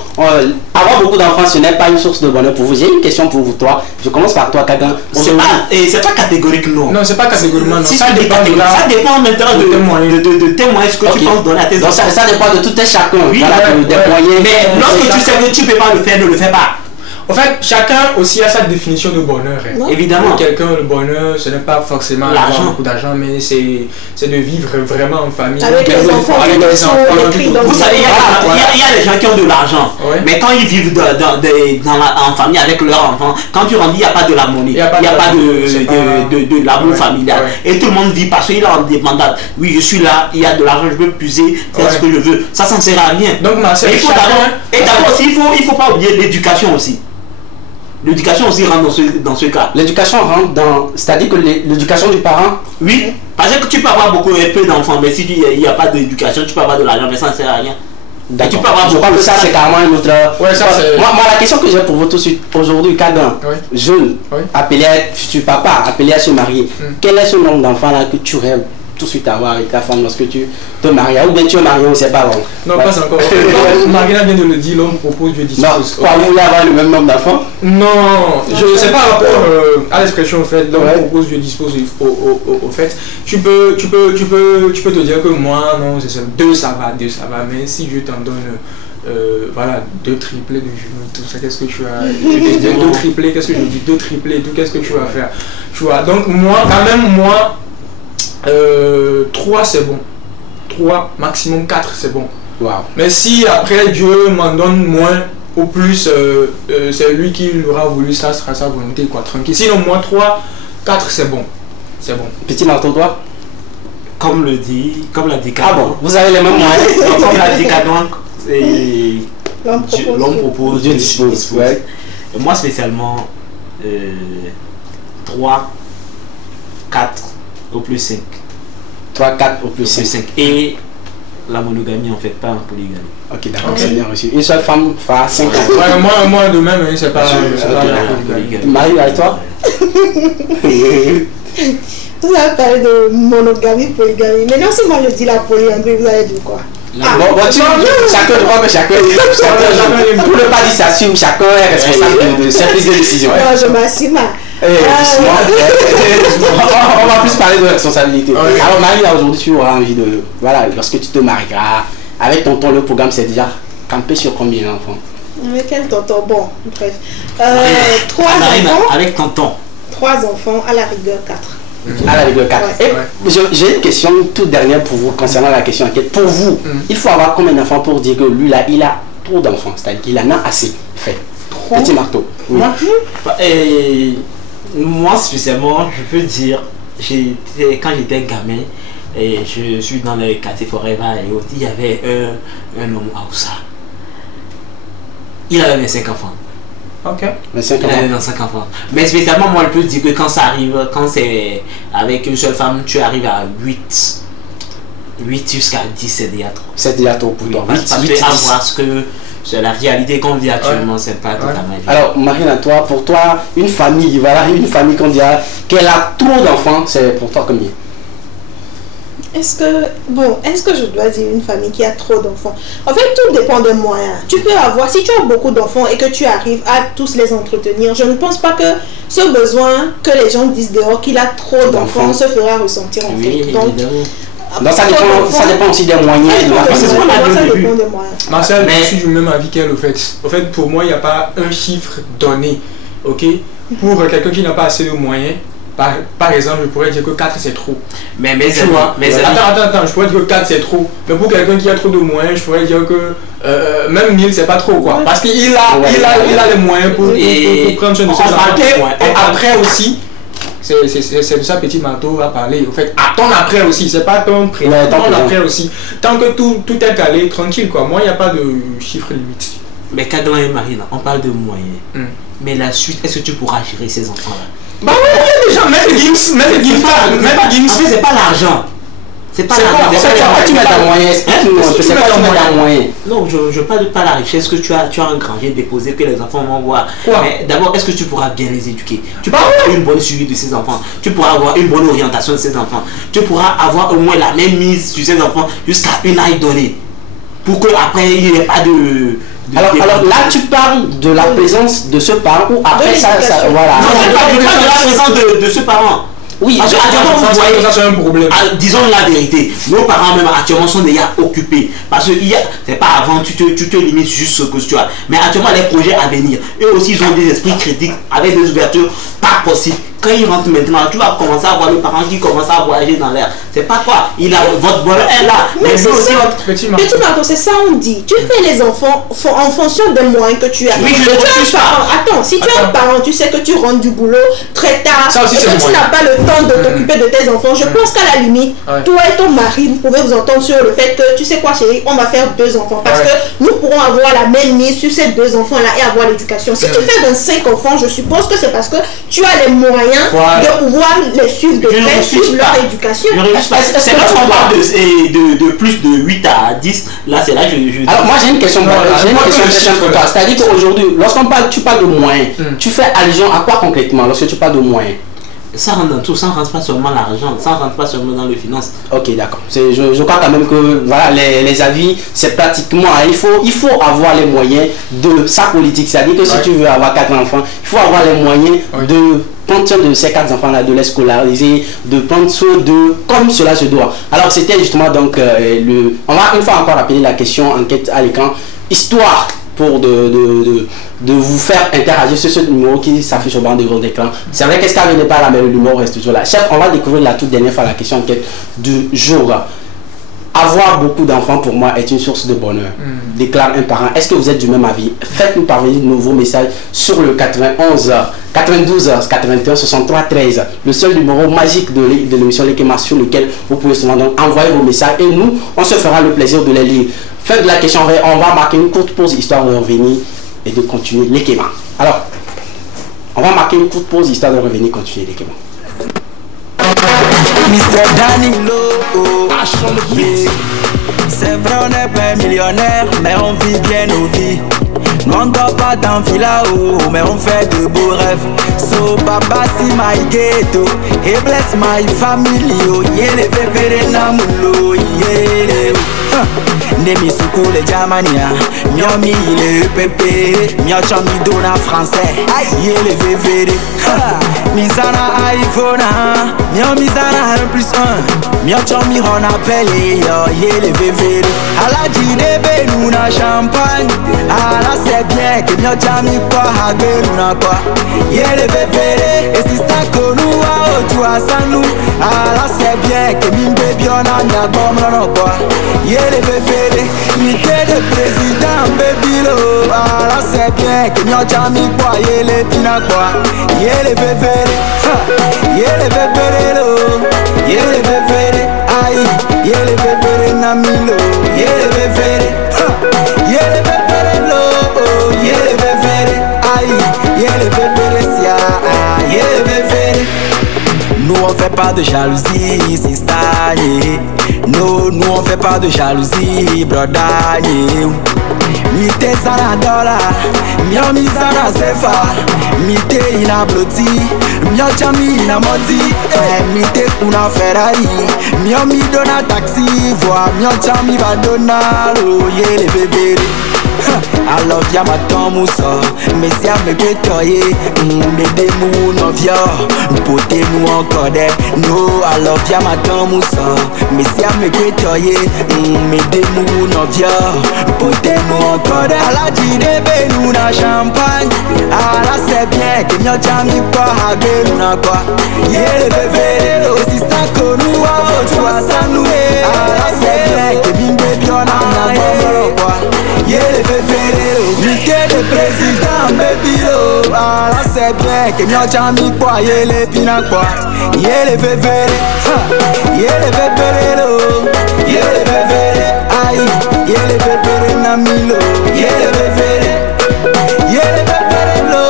Avoir beaucoup d'enfants ce n'est pas une source de bonheur pour vous. J'ai une question pour vous toi, je commence par toi Kagan. C'est pas catégorique non. Non, c'est pas catégoriquement non. Ça dépend maintenant de tes moyens, ce que tu penses donner à tes enfants. Ça dépend de tout et chacun, des moyens. Mais lorsque tu sais que tu ne peux pas le faire, ne le fais pas. En fait, chacun aussi a sa définition de bonheur. Évidemment. Pour quelqu'un, le bonheur, ce n'est pas forcément avoir beaucoup d'argent, mais c'est de vivre vraiment en famille. Avec les enfants. Vous savez, il y a des gens qui ont de l'argent, mais quand ils vivent en famille avec leurs enfants, quand tu rentres, il n'y a pas de l'harmonie, il n'y a pas de l'amour familial. Et tout le monde vit parce qu'il est indépendant. Oui, je suis là, il y a de l'argent, je peux puiser, faire ce que je veux. Ça ne sert à rien. Donc, il faut pas oublier l'éducation aussi. L'éducation aussi rentre dans ce cas. L'éducation rentre dans... C'est-à-dire que l'éducation du parent... Oui, parce que tu peux avoir peu d'enfants, mais si il n'y a pas d'éducation, tu peux avoir de l'argent, mais ça ne sert à rien. Tu peux avoir beaucoup, ça c'est carrément une autre... Moi, la question que j'ai pour vous tout de suite, aujourd'hui, Kagan, jeune, appelé à futur papa, appelé à se marier, quel est ce nombre d'enfants là que tu rêves tout de suite avoir avec ta femme lorsque tu te maries, ou bien tu es marié, on ne sait pas long. Non, pas encore. Marina vient de le dire, l'homme propose, Dieu dispose. Non, quoi, vous voulez avoir le même nombre d'enfants? Non, je ne sais pas rapport à l'expression au fait, l'homme propose, Dieu dispose au fait. Tu peux te dire que moi, non, c'est ça, 2 ça va, mais si je t'en donne voilà, 2 triplés de jumeaux, tout ça, qu'est-ce que tu as 2 triplés, qu'est-ce que je dis 2 triplés, tout, qu'est-ce que tu vas faire? Tu vois, donc moi, quand même, 3 c'est bon. 3, maximum 4 c'est bon. Wow. Mais si après Dieu m'en donne moins ou plus, c'est lui qui l'aura voulu, ça sera sa volonté, quoi, tranquille. Sinon moi 3, 4 c'est bon. C'est bon. Petit marteau toi? Comme l'a dit Kadouan. Ah bon, vous avez les mêmes moyens. Comme l'a dit Kadouan, l'homme propose, Dieu dispose. Et moi spécialement, 3, 4 au plus 5. 3, 4 au plus 5. Et la monogamie en fait pas en polygamie. Ok, d'accord, c'est bien reçu. Une seule femme fera 5 enfants. Ouais, moi de même, c'est pas. Marie, avec toi? Vous avez parlé de monogamie, polygamie. Maintenant, si moi je dis la polyandrie, vous allez dire quoi? Chacun, pour ne pas dire ça, chacun est responsable de cette prise de décision. Non, je m'assume. On va plus parler de responsabilité. Alors Marie, là aujourd'hui tu auras envie de... Voilà, lorsque tu te marieras, avec tonton le programme c'est déjà campé sur combien d'enfants? Avec quel tonton? Bon, bref. 3 enfants. Avec tonton. 3 enfants, à la rigueur 4. À la rigueur 4. Ouais. J'ai une question toute dernière pour vous concernant la question enquête. Pour vous, il faut avoir combien d'enfants pour dire que lui là, il a trop d'enfants? C'est-à-dire qu'il en a assez fait. Petit marteau. Oui. Moi spécialement, je peux dire, quand j'étais gamin, et je suis dans le quartier Forever et autres, il y avait un homme Aoussa. Il avait 25 enfants. Ok. 25 Il enfants. avait 25 enfants. Mais spécialement, moi, je peux dire que quand ça arrive, quand c'est avec une seule femme, tu arrives à 8 jusqu'à 10, c'est déjà trop. C'est déjà trop pour toi. Parce que avoir ce que c'est la réalité qu'on vit actuellement, c'est pas totalement évident. Alors, Marina, toi, pour toi, une famille, voilà, une famille qu'on dirait qu'elle a trop d'enfants, c'est pour toi combien? Est-ce que je dois dire une famille qui a trop d'enfants? En fait, tout dépend des moyens. Tu peux avoir, si tu as beaucoup d'enfants et que tu arrives à tous les entretenir, je ne pense pas que ce besoin que les gens disent dehors qu'il a trop d'enfants se fera ressentir en fait. Donc ça dépend aussi des moyens. Ça dépend des moyens. Marcel, je suis du même avis qu'elle au fait. En fait, pour moi, il n'y a pas un chiffre donné. Ok? Pour quelqu'un qui n'a pas assez de moyens, par exemple, je pourrais dire que 4 c'est trop. Mais tu vois, attends, je pourrais dire que 4 c'est trop. Mais pour quelqu'un qui a trop de moyens, je pourrais dire que même 1000 c'est pas trop quoi. Parce qu'il a les moyens pour prendre soin de ses enfants. Et après aussi, c'est de ça petit marteau va parler. En fait, attends après aussi, c'est pas ton prix. Attends après aussi. Tant que tout est calé, tranquille quoi. Moi, il n'y a pas de chiffre limite. Mais Kadran et Marina, on parle de moyens. Mais la suite, est-ce que tu pourras gérer ces enfants-là? Bah oui, il y a des gens, c'est pas l'argent. C'est pas l'argent. C'est quoi tu mets dans moyen? C'est quoi tu mets dans moyen? Non, je parle pas de la richesse que tu as un granger déposé que les enfants vont voir. Mais d'abord, est-ce que tu pourras bien les éduquer? Tu pourras avoir une bonne suivi de ces enfants. Tu pourras avoir une bonne orientation de ces enfants. Tu pourras avoir au moins la même mise sur ces enfants jusqu'à une âge donné. Pour qu'après, il n'y ait pas de... Alors là, tu parles de la présence de ce parent ou après ça voilà. Non, je parle de la présence de ce parent. Oui, parce que actuellement, vous voyez, ça c'est un problème. Disons la vérité, nos parents même actuellement sont déjà occupés. Parce que c'est pas avant, tu te limites juste ce que tu as. Mais actuellement, les projets à venir, eux aussi, ils ont des esprits critiques avec des ouvertures pas possibles. Quand ils rentrent maintenant, tu vas commencer à voir les parents qui commencent à voyager dans l'air. C'est pas quoi, votre bonheur est là. Mais c'est aussi Petit Marteau, c'est ça on dit. Tu fais les enfants en fonction des moyens que tu as. Oui, attends, si tu es un parent, tu sais que tu rentres du boulot très tard et que tu n'as pas le temps de t'occuper de tes enfants. Je pense qu'à la limite, toi et ton mari, vous pouvez vous entendre sur le fait que, tu sais quoi chérie, on va faire 2 enfants. Parce que nous pourrons avoir la même mise sur ces 2 enfants-là et avoir l'éducation. Si tu fais 25 enfants, je suppose que c'est parce que tu as les moyens de pouvoir les suivre de près sur leur éducation. C'est lorsqu'on parle de plus de 8 à 10, là c'est là que je... Alors moi j'ai une question pour toi. C'est-à-dire qu'aujourd'hui, tu parles de moyens, tu fais allusion à quoi concrètement lorsque tu parles de moyens? Ça rentre dans tout, ça ne rentre pas seulement l'argent, ça ne rentre pas seulement dans les finances. Ok, d'accord. Je crois quand même que voilà, les avis, c'est pratiquement, il faut avoir les moyens de sa politique. C'est-à-dire que si tu veux avoir 4 enfants, il faut avoir les moyens de prendre soin de ces 4 enfants-là, de les scolariser, de prendre soin de comme cela se doit. Alors c'était justement donc, on va une fois encore appeler la question enquête à l'écran, histoire pour de vous faire interagir sur ce numéro qui s'affiche au bord de votre écran. C'est vrai qu'Escave n'est pas là, mais le numéro reste toujours là. Chef, on va découvrir la toute dernière fois la question enquête du jour. Avoir beaucoup d'enfants pour moi est une source de bonheur. Déclare un parent. Est-ce que vous êtes du même avis? Faites-nous parvenir de nouveaux messages sur le 92 81 63 13. Le seul numéro magique de l'émission Lekema sur lequel vous pouvez souvent donc envoyer vos messages et nous, on se fera le plaisir de les lire. Fin de la question, on va marquer une courte pause histoire de revenir et de continuer Lekema. Alors, On va marquer une courte pause histoire de revenir continuer l'équipement. Mr. Danilo, c'est vrai on est pas millionnaire, mais on vit bien nos vies. Nous on dort pas dans villa mais on fait de beaux rêves. So papa see my ghetto, he bless my family. Oh yele pepere na mulo yele. Nemi suku le Jamania, miomi le pepe, mio chomi dona français. Yele vevere, misana iPhone, mio misana 1+1, mio chomi on appelle yo yele vevere. Ala dine nous na champagne, ala c'est bien que mio chami pas hage nous na pas. Yele vevere, et si ça konu wa o tu asanu, ala c'est bien que min baby on a nya comme non pas. Yele vevere, mi de président baby lo, ala c'est bien que mio chami pas yele tina quoi. Yele vevere, yele vevere lo, yele vevere, aïe, yele vevere na milo, yele vevere, yele vevere lo, yele vevere, aïe, yele vevere sia, yele vevere. Nous on fait pas de jalousie, c'est stagné. Nous on fait pas de jalousie, brother. Mite sana dollar, mio mi sana sefa. Mite ina bloti, mio chami ina modi. Mite kuna Ferrari, mio mi dona taxi. Vois mio chami va donalo, yele bebere. I love ya ma tomuso, mais si a me getoye, me demu no via, pote nous encore de. No, I love ya ma tomuso, mais si a me getoye, me demu no via, pote nous encore de. Ala dine be nous na champagne, ala c'est bien que mio chami pas hage nous na quoi. Yele bebere, et si ça konu wa tu asanu, ala c'est bien que min baby on a na quoi. Yele vevere, mite de président baby lo. Ala c'est bien que mio chami kwa yele pina kwa. Yele vevere, yele vevere lo. Yele vevere, aïe, yele vevere na milo. Yele vevere, yele vevere lo.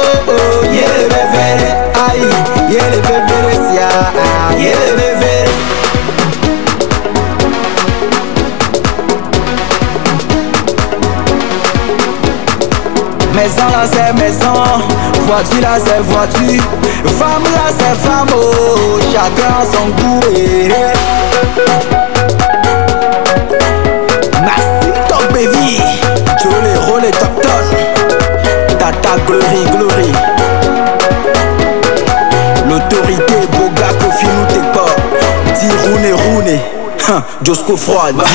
Yele vevere, aïe, yele vevere sia, yele vevere. Maison là c'est maison, voiture là c'est voiture, femme là c'est femme, oh, chacun son goût. Maxime Top Baby, tous les rôles et top ton, Tata Glory, l'autorité Boga Kofi nous t'es pas, dit roune. Josco froid, voilà,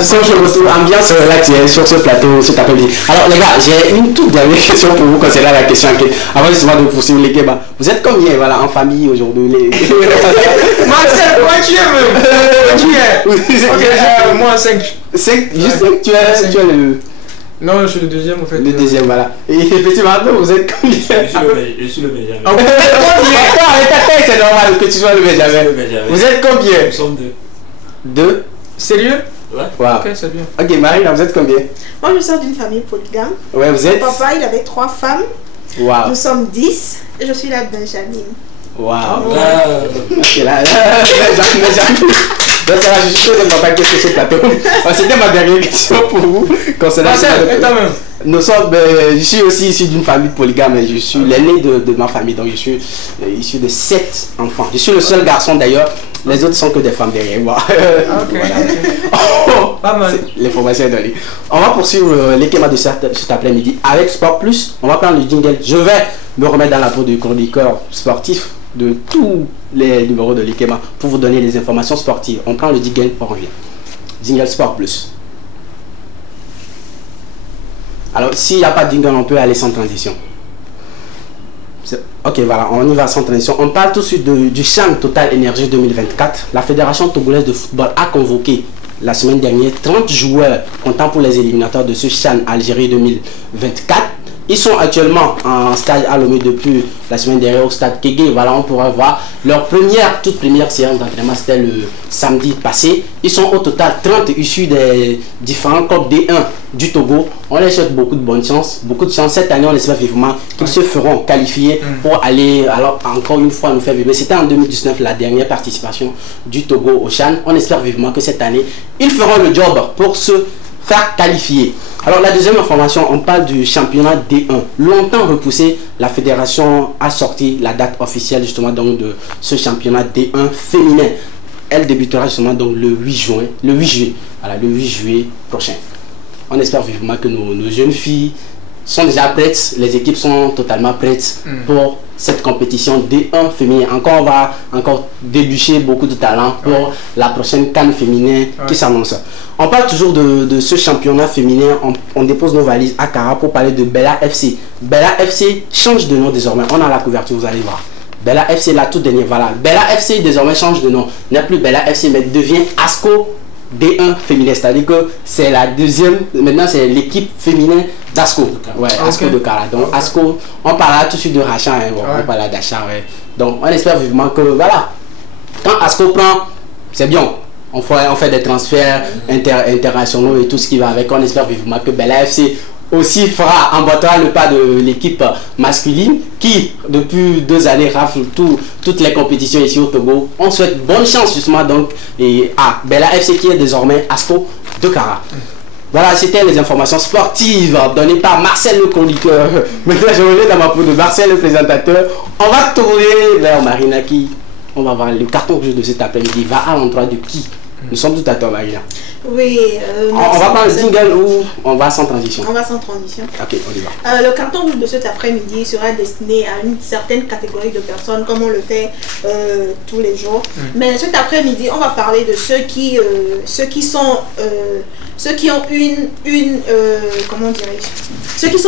je retrouve ambiance relaxée sur ce plateau, sur ta public. Alors les gars, j'ai une toute dernière question pour vous concernant la question avant justement de poursuivre les débats. Vous êtes combien voilà, en famille aujourd'hui Marcel, moi tu es moi 5. 5 juste tu es le... Non, je suis le deuxième en fait. Le deuxième, voilà. Et petit Marteau, vous êtes combien? Je suis le Benjamin. Vous êtes combien? Avec ta taille, c'est normal que tu sois le Benjamin. Vous êtes combien? Nous sommes deux. 2? Sérieux? Ouais. Wow. Ok, c'est bien. Ok, Marina, vous êtes combien? Moi, je sors d'une famille polygame. Ouais, vous êtes? Mon papa, il avait 3 femmes. Wow. Nous sommes 10. Et je suis la Benjamin. Wow. Ok, là, Benjamin. Donc, ça va, je suis sûr de ne pas question sur ce plateau. C'était ma dernière question pour vous. Concernant nous sommes, je suis aussi issu d'une famille polygame. Je suis l'aîné de ma famille. Donc, je suis issu de 7 enfants. Je suis le seul garçon d'ailleurs. Les autres sont que des femmes derrière moi. Ok. Pas mal. L'information est donnée. On va poursuivre l'équema de cet après-midi avec Sport Plus. On va prendre le jingle. Je vais me remettre dans la peau du chroniqueur sportif de tous les numéros de l'équema pour vous donner les informations sportives. On prend le jingle, on revient. Jingle Sport Plus. Alors, s'il n'y a pas de jingle, on peut aller sans transition. Ok, voilà, on y va sans transition. On parle tout de suite du CHAN Total Énergie 2024. La Fédération togolaise de football a convoqué la semaine dernière 30 joueurs comptant pour les éliminatoires de ce CHAN Algérie 2024. Ils sont actuellement en stage à Lomé depuis la semaine dernière au stade Kégué. Voilà, on pourra voir leur toute première séance d'entraînement, c'était le samedi passé. Ils sont au total 30 issus des différents clubs D1 du Togo. On les souhaite beaucoup de bonne chance, beaucoup de chance. Cette année, on espère vivement qu'ils se feront qualifier pour aller, alors encore une fois, nous faire vivre. C'était en 2019 la dernière participation du Togo au CHAN. On espère vivement que cette année, ils feront le job pour se faire qualifier. Alors la deuxième information, on parle du championnat D1. Longtemps repoussé, la fédération a sorti la date officielle justement donc de ce championnat D1 féminin. Elle débutera justement donc le 8 juin. Voilà, le 8 juillet prochain. On espère vivement que nos jeunes filles sont déjà prêtes, les équipes sont totalement prêtes pour cette compétition D1 féminin. On va encore déboucher beaucoup de talent pour la prochaine CAN féminin qui s'annonce. On parle toujours de ce championnat féminin. On dépose nos valises à Kara pour parler de Bella FC. Bella FC change de nom désormais. On a la couverture, vous allez voir. Bella FC, la toute dernière, voilà. Bella FC désormais change de nom. N'est plus Bella FC, mais devient ASCO D1 féminin, c'est-à-dire que c'est la deuxième, maintenant c'est l'équipe féminine d'ASCO. Ouais, ASCO de Kara. Donc ASCO, on parlera tout de suite de rachat, on parlera d'achat. Donc on espère vivement que voilà, quand ASCO prend, c'est bien. On fait des transferts internationaux et tout ce qui va avec. On espère vivement que Bella FC aussi emboîtera le pas de l'équipe masculine qui depuis 2 années rafle toutes les compétitions ici au Togo. On souhaite bonne chance justement donc à Bella FC qui est désormais ASCO de Kara. Voilà, c'était les informations sportives données par Marcel le conducteur. Maintenant je reviens dans ma peau de Marcel le présentateur. On va tourner vers Marina qui, on va voir le carton rouge de cet après-midi va à l'endroit de qui. Nous sommes tout à toi Marina. Oui. On va prendre le jingle ou on va sans transition? On va sans transition. Ok, on y va. Le carton rouge de cet après-midi sera destiné à une certaine catégorie de personnes, comme on le fait tous les jours. Mais cet après-midi, on va parler de ceux qui ont comment dirais-je, ceux qui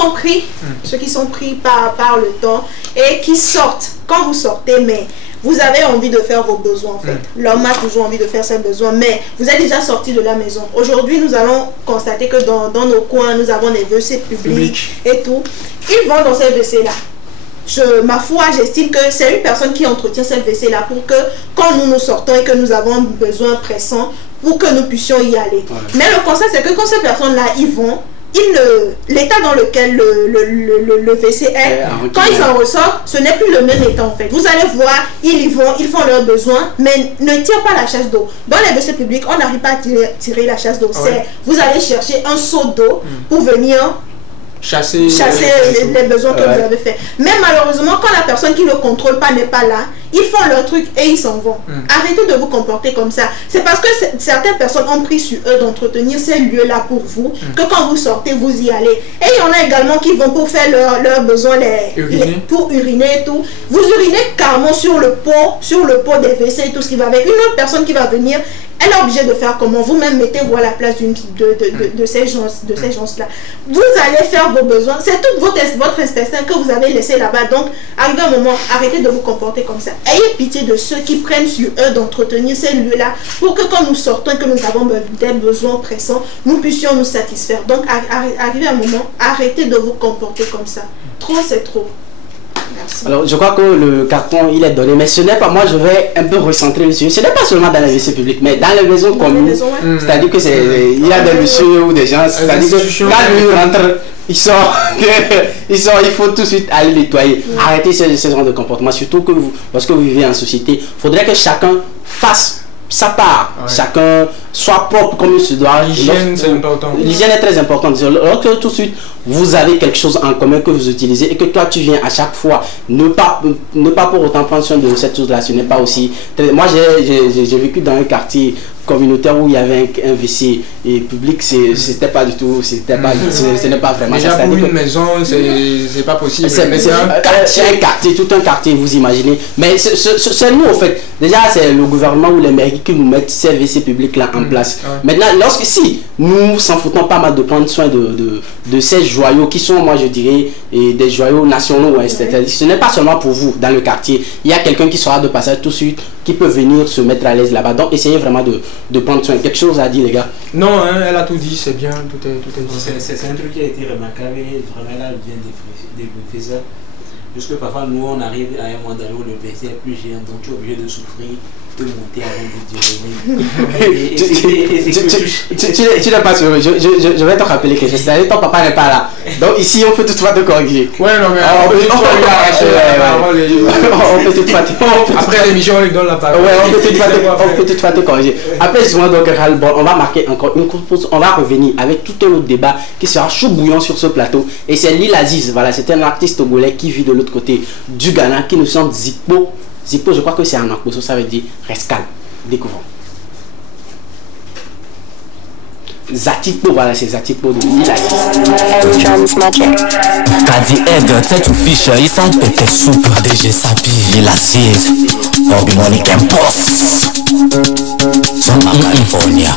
sont pris par le temps et qui sortent. Quand vous sortez, mais vous avez envie de faire vos besoins en fait. L'homme a toujours envie de faire ses besoins, mais vous êtes déjà sorti de la maison. Aujourd'hui, nous allons constater que dans nos coins, nous avons des WC publics et tout. Ils vont dans ces WC-là. Ma foi, j'estime que c'est une personne qui entretient cette WC-là pour que quand nous sortons et que nous avons besoin pressant, pour que nous puissions y aller. Mais le conseil, c'est que quand ces personnes-là y vont, l'état dans lequel le WC est, quand ils en ressortent, ce n'est plus le même état en fait. Vous allez voir, ils y vont, ils font leurs besoins, mais ne tirent pas la chasse d'eau. Dans les WC publics, on n'arrive pas à tirer la chasse d'eau. Vous allez chercher un seau d'eau pour venir chasser les besoins que vous avez fait. Mais malheureusement, quand la personne qui ne le contrôle pas n'est pas là, ils font leur truc et ils s'en vont. Arrêtez de vous comporter comme ça. C'est parce que certaines personnes ont pris sur eux d'entretenir ces lieux-là pour vous, que quand vous sortez, vous y allez. Et il y en a également qui vont pour faire leurs besoins, pour uriner et tout. Vous urinez carrément sur le pot des WC et tout ce qui va avec. Une autre personne qui va venir, elle est obligée de faire comment? Vous-même mettez-vous à la place de ces gens-là. Vous allez faire vos besoins. C'est tout votre intestin que vous avez laissé là-bas. Donc, arrivé un moment, arrêtez de vous comporter comme ça. Ayez pitié de ceux qui prennent sur eux d'entretenir ces lieux-là pour que quand nous sortons et que nous avons des besoins pressants, nous puissions nous satisfaire. Donc, arrivé un moment, arrêtez de vous comporter comme ça. Trop, c'est trop. Merci. Alors, je crois que le carton, il est donné, mais ce n'est pas, moi je vais un peu recentrer le sujet. Ce n'est pas seulement dans les WC publics, mais dans les maisons communes. C'est-à-dire que il y a des messieurs ou des gens, c'est-à-dire que quand lui rentre, il sort, il faut tout de suite aller nettoyer. Arrêtez ce genre de comportement, surtout que lorsque vous vivez en société, il faudrait que chacun fasse sa part, chacun soit propre comme il se doit. L'hygiène, c'est important. L'hygiène est très importante. Lorsque tout de suite vous avez quelque chose en commun que vous utilisez et que toi tu viens à chaque fois, ne pas pour autant prendre soin de cette chose-là, ce n'est pas aussi. Moi j'ai vécu dans un quartier communautaire où il y avait un WC et public, c'était pas du tout, ce n'est pas vraiment. Déjà pour une maison, c'est pas possible. C'est un quartier, tout un quartier, vous imaginez. Mais c'est nous en fait. Déjà c'est le gouvernement ou les mairies qui nous mettent ces WC publics là en place. Maintenant, si nous s'en foutons pas mal de prendre soin de ces joyaux qui sont, moi je dirais, des joyaux nationaux, ce n'est pas seulement pour vous dans le quartier. Il y a quelqu'un qui sera de passage tout de suite, qui peut venir se mettre à l'aise là-bas. Donc essayez vraiment de prendre soin. Quelque chose à dire, les gars? Non, hein, elle a tout dit, c'est bien, tout est dit. C'est un truc qui a été remarquable et vraiment elle a bien développé ça. Parce que parfois nous on arrive à un moment donné où le PC est plus géant, donc tu es obligé de souffrir, de monter avant de dire. Tu n'es pas sûr, je vais te rappeler quelque chose. C'est-à-dire ton papa n'est pas là. Donc ici on peut toutefois te corriger. Ouais, non, mais on peut toutefois après l'émission on lui donne la parole. Ouais, on peut toutefois te corriger. Après justement donc on va marquer encore une pause. On va revenir avec tout un autre débat qui sera chaud bouillant sur ce plateau. Et c'est Lil Aziz, voilà, c'est un artiste togolais qui vit de l'autre côté du Ghana, qui nous chante Zikpo. Zikpo, je crois que c'est en Akboso, ça veut dire reste calme. Découvrons. Zatikpo, voilà, c'est Zatikpo de Lil Aziz. Kadi Egg, c'est une fiche, il s'en peut soupe. DG Sapi, Lil Aziz, Bobby Money Camp Boss. Son California.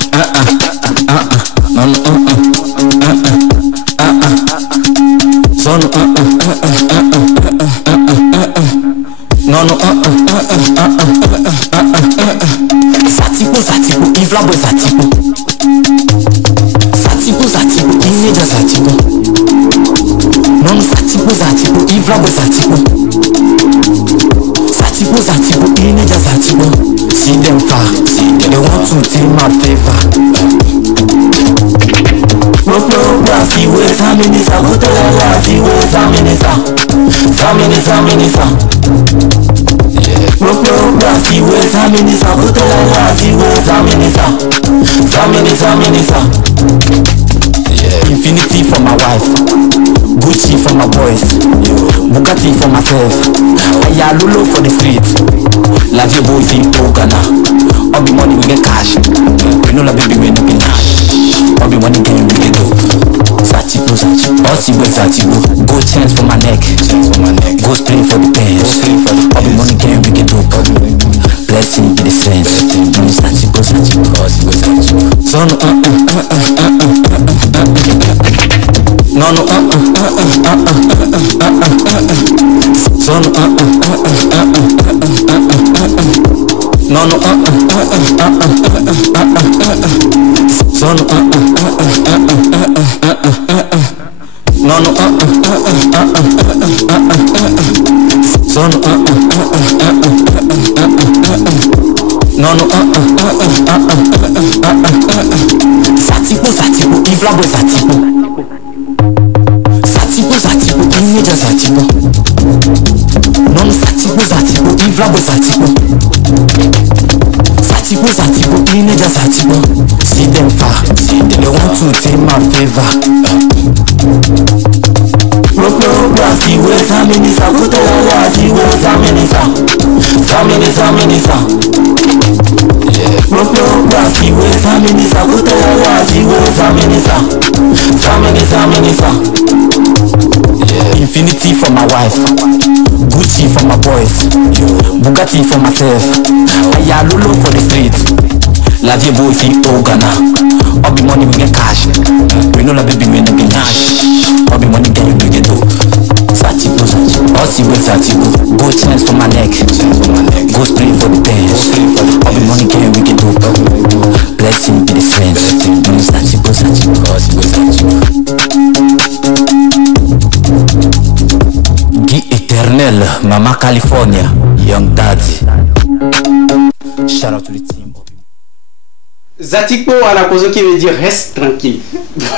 Son Zatipo, Zatipo, Ivla boy Zatipo. Zatipo, Zatipo, Ineja Zatipo. Non, Zatipo, Zatipo, Ivla boy Zatipo. Zatipo, Zatipo, Ineja Zatipo. See them far, they want to take my favor. Rock, see where's how many sa, go to la, see where's how many sa. Rock, see where's how many sa, go to la, see where's how many sa. Infinity for my wife, Gucci for my boys, Bugatti for myself, Ayalulu for the street. La vie boys in Ghana, all the money we get cash. We know la baby we no be nash. All the money game we get dope. Zatipo, Bossy boy Zatipo. Go chance for my neck, go spray for the pants. All the money game we get dope. Blessing be the sense. Zatipo, Bossy boy Zatipo. Son no, son Zatipo, Ivla boy Zatipo. Zatipo, Ineja Zatipo. Non, Zatipo, Ivla boy Zatipo. Zatipo, Ineja Zatipo. See them far, they want to take my favor. Rock, see where's how many sa, go to la, see where's how many sa. Rock, see where's how many sa, go to la, see where's how many sa. Infinity for my wife, Gucci for my boys, Bugatti for myself, Ayalulu for the street. La vie boys in Ghana, all the money we get cash. We know la baby we no be nash. All the money game we get dope. Zatipo, Bossy boy Zatipo. Go chance for my neck, go spray for the pants. All the money game we get dope. Blessing be the sense. Zatipo, Bossy boy Zatipo. Guy Eternel, Mama California, Young Daddy. Shout out to the team. Zatikpo à la cause qui veut dire reste tranquille.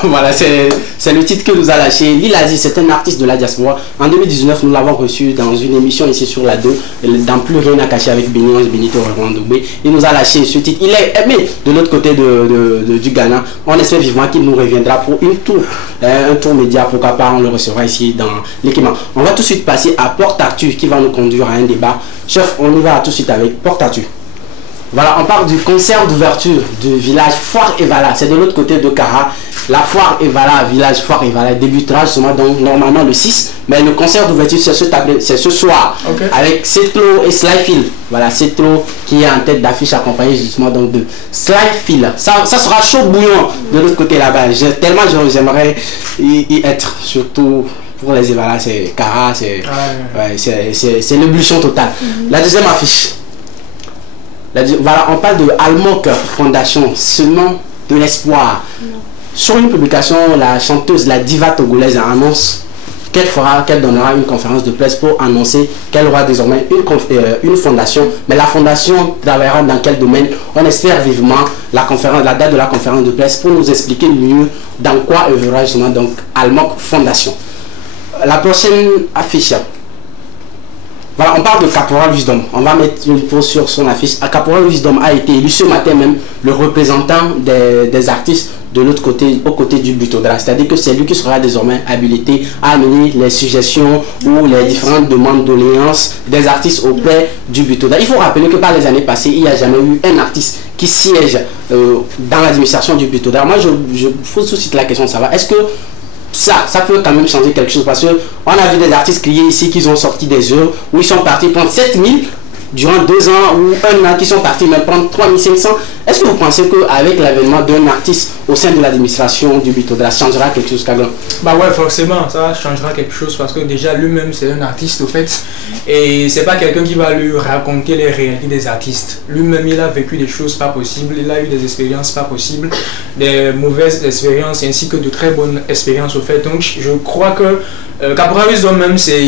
Voilà, c'est le titre que nous a lâché. Lil Aziz, c'est un artiste de la diaspora. En 2019, nous l'avons reçu dans une émission ici sur la 2, dans Plus Rien à Cacher avec Benito Rwandobé. Il nous a lâché ce titre. Il est aimé de l'autre côté du Ghana. On espère vivement qu'il nous reviendra pour un tour média. Pourquoi pas, on le recevra ici dans l'équipement. On va tout de suite passer à Porte Actu qui va nous conduire à un débat. Chef, on y va tout de suite avec Porte Actu. Voilà, on parle du concert d'ouverture du village Foire-Evala. C'est de l'autre côté de Kara. La Foire-Evala, village Foire-Evala, débutera justement donc normalement le 6. Mais le concert d'ouverture, c'est ce soir. Okay. Avec Setlo et Slyfield. Voilà, Setlo qui est en tête d'affiche accompagné justement donc de Slyfield. Ça sera chaud bouillant de l'autre côté là-bas. Tellement j'aimerais y être, surtout pour les Evala, c'est Kara, c'est l'ébullition totale. La deuxième affiche. Voilà, on parle de Almok Fondation, seulement de l'espoir. Sur une publication, la chanteuse, la diva togolaise annonce qu'elle donnera une conférence de presse pour annoncer qu'elle aura désormais une fondation. Mais la fondation travaillera dans quel domaine? On espère vivement la date de la conférence de presse pour nous expliquer mieux dans quoi œuvrera justement donc Almok Fondation. La prochaine affiche. Voilà, on parle de Caporal Wisdom. On va mettre une pause sur son affiche. Caporal Wisdom a été élu ce matin même le représentant des artistes de l'autre côté, aux côtés du Butodra. C'est-à-dire que c'est lui qui sera désormais habilité à amener les suggestions ou les différentes demandes doléances des artistes auprès du Butodra. Il faut rappeler que par les années passées, il n'y a jamais eu un artiste qui siège dans l'administration du Butodra. Moi, je vous suscite la question de savoir, est-ce que ça peut quand même changer quelque chose? Parce qu'on a vu des artistes crier ici qu'ils ont sorti des œuvres où ils sont partis prendre 7000 durant 2 ans ou 1 an, qui sont partis même prendre 3500. Est-ce que vous pensez qu'avec l'avènement d'un artiste au sein de l'administration du Butodra, ça changera quelque chose, Kaglan? Bah ouais, forcément, ça changera quelque chose parce que déjà lui-même c'est un artiste au fait. Et c'est pas quelqu'un qui va lui raconter les réalités des artistes. Lui-même il a vécu des choses pas possibles, il a eu des expériences pas possibles, des mauvaises expériences ainsi que de très bonnes expériences au fait. Donc je crois que Caporal Wisdom même c'est...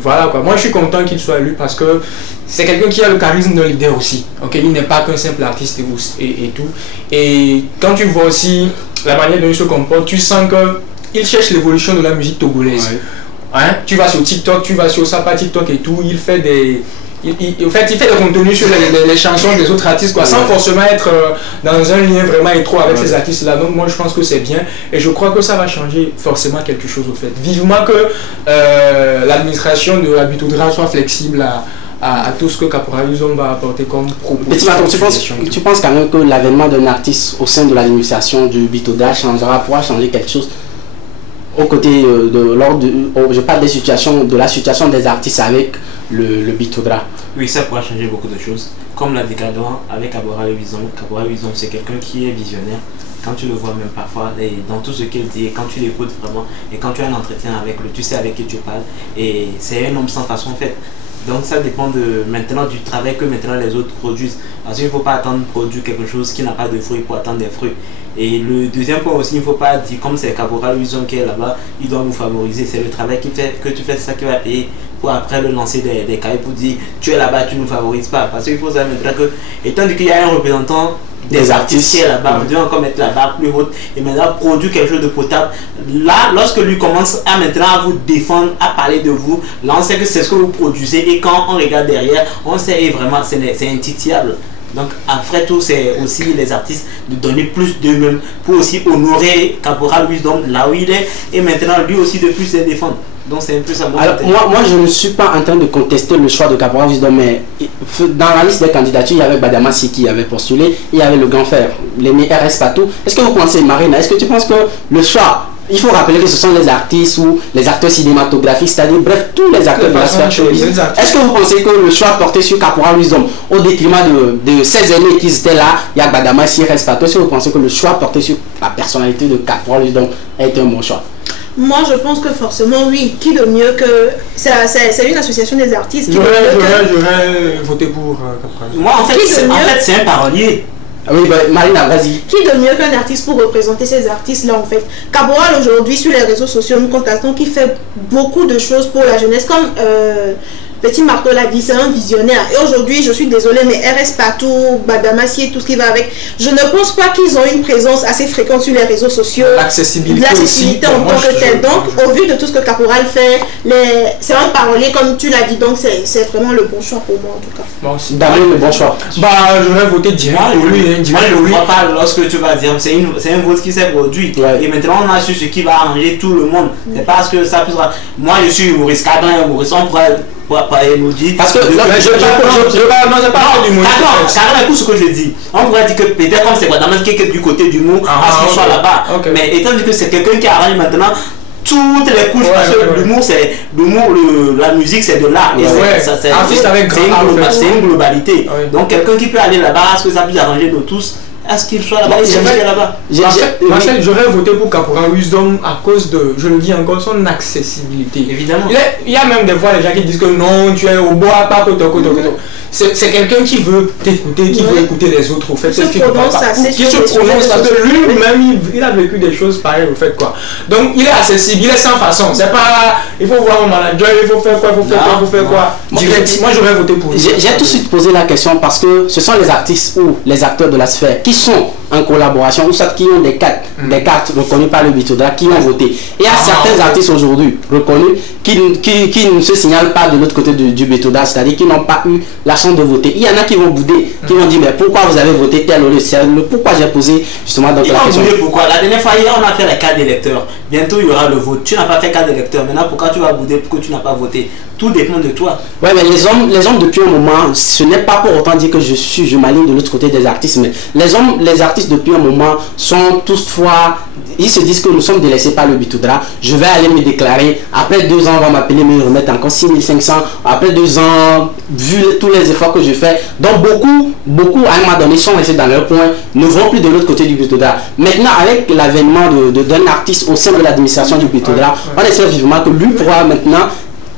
Voilà quoi, moi je suis content qu'il soit élu parce que c'est quelqu'un qui a le charisme d'un leader aussi. Ok, il n'est pas qu'un simple artiste et tout. Et quand tu vois aussi la manière dont il se comporte, tu sens qu'il cherche l'évolution de la musique togolaise. Ouais. Hein? Tu vas sur TikTok, tu vas sur Sapa TikTok et tout, il fait des... il fait des contenus sur les chansons des autres artistes quoi, sans forcément être dans un lien vraiment étroit avec ces artistes là. Donc moi je pense que c'est bien et je crois que ça va changer forcément quelque chose au fait. Vivement que l'administration de la Butodra soit flexible à tout ce que Caporal Wisdom va apporter comme proposition. Petit Maton, tu penses quand même que l'avènement d'un artiste au sein de l'administration du Butodra pourra changer quelque chose aux côtés je parle de la situation des artistes avec le Butodra? Oui, ça pourra changer beaucoup de choses. Comme l'a dit Kaglan, avec Caporal Wisdom c'est quelqu'un qui est visionnaire. Quand tu le vois même parfois, et dans tout ce qu'il dit, quand tu l'écoutes vraiment, et quand tu as un entretien avec lui, tu sais avec qui tu parles, et c'est un homme sans façon faite. Donc ça dépend maintenant du travail que maintenant les autres produisent. Parce qu'il ne faut pas attendre de produire quelque chose qui n'a pas de fruits pour attendre des fruits. Et le deuxième point aussi, il ne faut pas dire comme c'est Caporal Wisdom qui est là-bas, il doit nous favoriser. C'est le travail que tu fais, c'est ça qui va payer pour après le lancer des cahiers pour dire tu es là-bas, tu ne nous favorises pas. Parce qu'il faut savoir maintenant que, étant donné qu'il y a un représentant des artistes qui est là-bas, on doit encore mettre la barre plus haute et maintenant produire quelque chose de potable. Là, lorsque lui commence à maintenant à vous défendre, à parler de vous, là on sait que c'est ce que vous produisez et quand on regarde derrière, on sait vraiment c'est intitillable. Donc après tout, c'est aussi les artistes de donner plus d'eux-mêmes pour aussi honorer Caporal Wisdom là où il est et maintenant lui aussi de plus les défendre. Donc c'est un peu ça. Alors moi je ne suis pas en train de contester le choix de Caporal Wisdom, mais dans la liste des candidatures il y avait Badamassi qui avait postulé, il y avait le grand frère, l'ennemi RS Patou. Est-ce que vous pensez, Marina, est-ce que tu penses que le choix, il faut rappeler que ce sont les artistes ou les acteurs cinématographiques, c'est-à-dire bref tous les acteurs de la sphère showbiz. Est-ce que vous pensez que le choix porté sur Caporal Wisdom au détriment de ces aînés qui étaient là, il y a Badamassi, RS Patou, est-ce que vous pensez que le choix porté sur la personnalité de Caporal Wisdom a été un bon choix? Moi, je pense que forcément, oui. Qui de mieux que... C'est une association des artistes. J'aurais voté pour Caporal. Moi, en fait, c'est un parolier. Oui, bah, Marina, vas-y. Qui de mieux qu'un artiste pour représenter ces artistes-là, en fait? Caporal, aujourd'hui, sur les réseaux sociaux, nous constatons qu'il fait beaucoup de choses pour la jeunesse, comme... Petit Marteau l'a dit, c'est un visionnaire. Et aujourd'hui, je suis désolée, mais RS Patou, Badamassi et tout ce qui va avec, je ne pense pas qu'ils ont une présence assez fréquente sur les réseaux sociaux. L'accessibilité en tant que telle. Donc, au vu de tout ce que Caporal fait, c'est un parolier, comme tu l'as dit, donc c'est vraiment le bon choix pour moi, en tout cas. Bon, si Damien, le bon choix. Bah, j'aurais voté direct pour lui. Moi, je ne crois pas lorsque tu vas dire, c'est un vote qui s'est produit. Ouais. Et maintenant, on a su ce qui va arranger tout le monde. C'est parce que ça peut... Moi, je suis humoriste, Kaglan humoriste, on pourrait... Parce que je parle d'humour. Carrément, tout ce que je dis. On pourrait dire que peut-être comme c'est Badamassi qui est du côté d'humour, parce qu'il soit là-bas. Mais étant donné que c'est quelqu'un qui arrange maintenant toutes les couches, parce que l'humour, la musique, c'est de l'art. C'est une globalité. Donc quelqu'un qui peut aller là-bas, est-ce que ça peut arranger nous tous? Est-ce qu'il soit là-bas? Marcel, j'aurais voté pour Caporal Wisdom à cause de, je le dis encore, son accessibilité. Évidemment. Il y a même des fois les gens qui disent que non, tu es au bois, pas que c'est quelqu'un qui veut t'écouter, qui veut écouter les autres, au fait. Qui se prononce parce que lui-même, il a vécu des choses pareilles, au fait, quoi. Donc, il est accessible, il est sans façon. C'est pas, il faut voir mon manager, il faut faire quoi, il faut faire quoi. Moi, j'aurais voté pour lui. J'ai tout de suite posé la question parce que ce sont les artistes ou les acteurs de la sphère qui sont en collaboration ou soit qui ont des cartes reconnues par le Bitoda, qui ont voté. Et il y a certains artistes aujourd'hui reconnus qui ne se signalent pas de l'autre côté du Bitoda, c'est-à-dire qui n'ont pas eu la chance de voter. Il y en a qui vont bouder, qui vont dire mais pourquoi vous avez voté tel ou tel, pourquoi j'ai posé justement donc la question. Pourquoi la dernière fois on a fait les cartes d'électeurs, bientôt il y aura le vote. Tu n'as pas fait carte d'électeur, maintenant pourquoi tu vas bouder parce que tu n'as pas voté? Tout dépend de toi. Ouais, mais les hommes depuis un moment, ce n'est pas pour autant dire que je m'aligne de l'autre côté des artistes, mais les artistes depuis un moment sont toutefois, ils se disent que nous sommes délaissés par le Bitoda. Je vais aller me déclarer. Après 2 ans, on va m'appeler, me remettre encore 6500. Après 2 ans, vu tous les efforts que je fais. Donc beaucoup à un moment donné sont restés dans leur coin, ne vont plus de l'autre côté du Bitoda. Maintenant, avec l'avènement d'un artiste au sein de l'administration du Bitoda, on espère vivement que lui pourra maintenant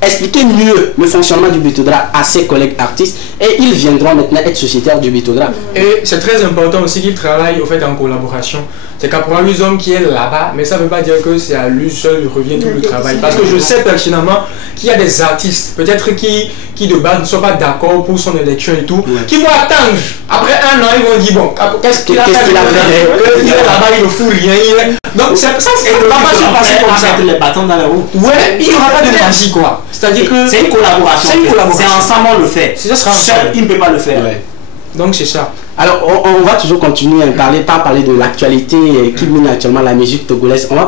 expliquer mieux le fonctionnement du Bitoda à ses collègues artistes et ils viendront maintenant être sociétaires du Bitoda. Et c'est très important aussi qu'ils travaillent au fait en collaboration. C'est Caporal Luzom qui est là-bas, mais ça ne veut pas dire que c'est à lui seul revient tout le travail. Parce que je sais pertinemment qu'il y a des artistes, peut-être qui de base ne sont pas d'accord pour son élection et tout, qui vont attendre. Après 1 an, ils vont dire bon, qu'est-ce qu'il a fait? Il est là-bas, il ne fout rien. Donc c'est ça, c'est pas passer comme ça. Les bâtons dans la roue. Ouais, il n'y aura pas de magie quoi. C'est-à-dire que c'est une collaboration. C'est ensemble on le fait. Seul, il ne peut pas le faire. Donc c'est ça. Alors on va toujours continuer à parler de l'actualité qui mène actuellement la musique togolaise. On va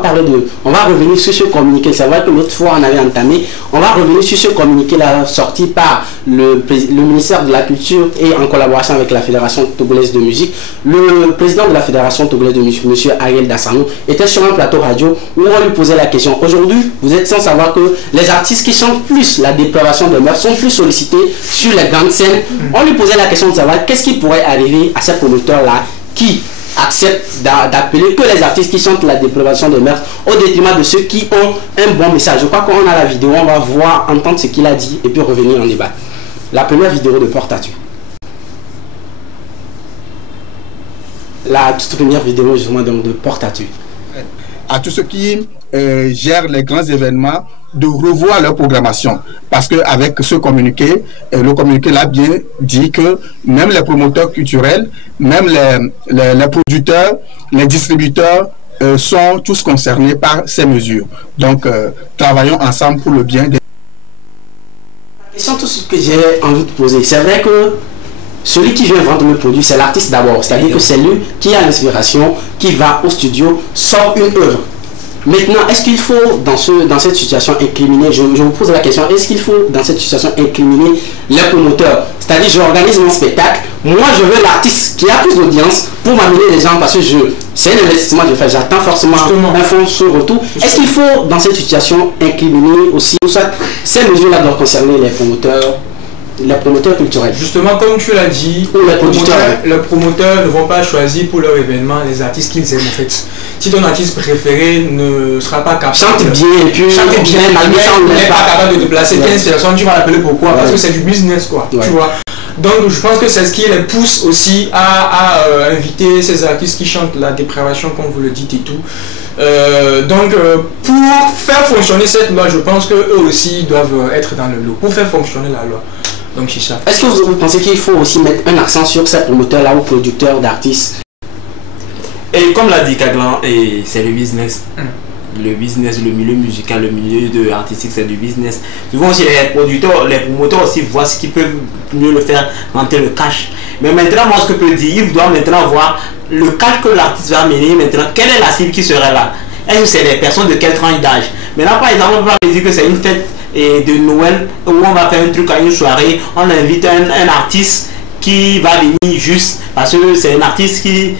revenir sur ce communiqué. C'est vrai que l'autre fois on avait entamé. On va revenir sur ce communiqué là sorti par le ministère de la Culture et en collaboration avec la Fédération togolaise de musique. Le président de la Fédération togolaise de musique, M. Ariel Dassanou, était sur un plateau radio où on lui posait la question. Aujourd'hui, vous êtes sans savoir que les artistes qui chantent plus la dépravation de mœurs sont plus sollicités sur les grandes scènes. On lui posait la question de savoir qu'est-ce qui pourrait arriver à ces promoteurs-là qui acceptent d'appeler que les artistes qui chantent la dépravation de mœurs au détriment de ceux qui ont un bon message. Je crois qu'on a la vidéo, on va voir, entendre ce qu'il a dit et puis revenir en débat. La première vidéo de Porte-à-tu. La toute première vidéo justement de Porte-à-tu. À tous ceux qui gèrent les grands événements de revoir leur programmation. Parce qu'avec ce communiqué, le communiqué l'a bien dit que même les promoteurs culturels, même les producteurs, les distributeurs sont tous concernés par ces mesures. Donc, travaillons ensemble pour le bien des... La question tout ce que j'ai envie de poser, c'est vrai que celui qui vient vendre le produit, c'est l'artiste d'abord. C'est-à-dire que c'est lui qui a l'inspiration, qui va au studio, sort une œuvre. Maintenant, est-ce qu'il faut, dans cette situation, incriminer, je vous pose la question, est-ce qu'il faut, dans cette situation, incriminer les promoteurs? C'est-à-dire, j'organise mon spectacle, moi je veux l'artiste qui a plus d'audience pour m'amener les gens, parce que c'est un investissement que je fais, j'attends forcément un fonds sur retour. Est-ce qu'il faut, dans cette situation, incriminer aussi, soit ces mesures-là doivent concerner les promoteurs culturels? Justement, comme tu l'as dit, les promoteurs ne vont pas choisir pour leur événement les artistes qu'ils aiment en fait. Si ton artiste préféré ne sera pas capable chante bien, malgré ça, on n'est pas capable de déplacer 15 personnes, tu vas l'appeler pourquoi? Parce que c'est du business quoi, tu vois. Donc je pense que c'est ce qui les pousse aussi à inviter ces artistes qui chantent la dépravation comme vous le dites et tout. Donc pour faire fonctionner cette loi, je pense qu'eux aussi doivent être dans le lot pour faire fonctionner la loi. Donc c'est ça. Est-ce que vous pensez qu'il faut aussi mettre un accent sur ces promoteurs-là ou producteurs d'artistes? Et comme l'a dit Kaglan, c'est le business. Le business, le milieu musical, le milieu artistique, c'est du business. Souvent aussi les producteurs, les promoteurs aussi voient ce qu'ils peuvent mieux le faire, rentrer le cash. Mais maintenant, moi ce que je peux dire, ils doivent maintenant voir le cash que l'artiste va amener maintenant. Quelle est la cible qui serait là? Est-ce que c'est des personnes de quelle tranche d'âge? Maintenant, par exemple, on va me dire que c'est une fête de Noël où on va faire un truc à une soirée, on invite un artiste qui va venir juste parce que c'est un artiste qui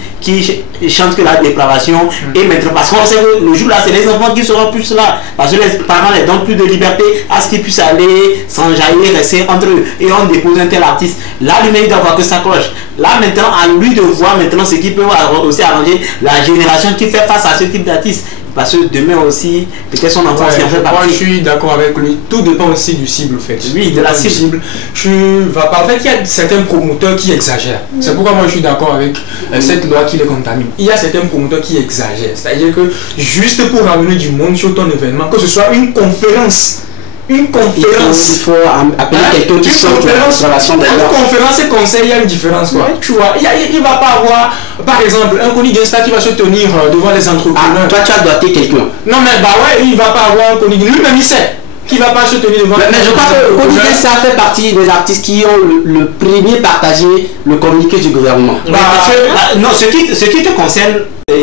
chante que la dépravation et maintenant parce qu'on sait que le jour là c'est les enfants qui seront plus là parce que les parents les donnent plus de liberté à ce qu'ils puissent aller s'enjailler, rester entre eux et on dépose un tel artiste là lui-même il doit voir que ça cloche là maintenant à lui de voir maintenant ce qui peut aussi arranger la génération qui fait face à ce type d'artiste. Parce que demain aussi, peut-être son enfant c'est un peu Moi, parti. je suis d'accord avec lui. Tout dépend aussi du cible, en fait. Oui, de la cible. Tu vas pas. En fait, il y a certains promoteurs qui exagèrent. C'est pourquoi moi, je suis d'accord avec cette loi qui les contamine. Il y a certains promoteurs qui exagèrent. C'est-à-dire que juste pour ramener du monde sur ton événement, que ce soit une conférence. Une conférence. Il faut appeler quelqu'un qui sort de la relation de Une conférence et conseil, il y a une différence. Quoi. Tu vois, il ne va pas avoir, par exemple, un Kony Gangsta qui va se tenir devant les entrepreneurs. Toi, tu as doigté quelqu'un. Non, mais bah ouais, il ne va pas avoir un Kony Gangsta. Lui-même, il sait qu'il ne va pas se tenir devant Mais je crois que Kony Gangsta fait partie des artistes qui ont le premier partagé le communiqué du gouvernement. Non, ce qui te concerne,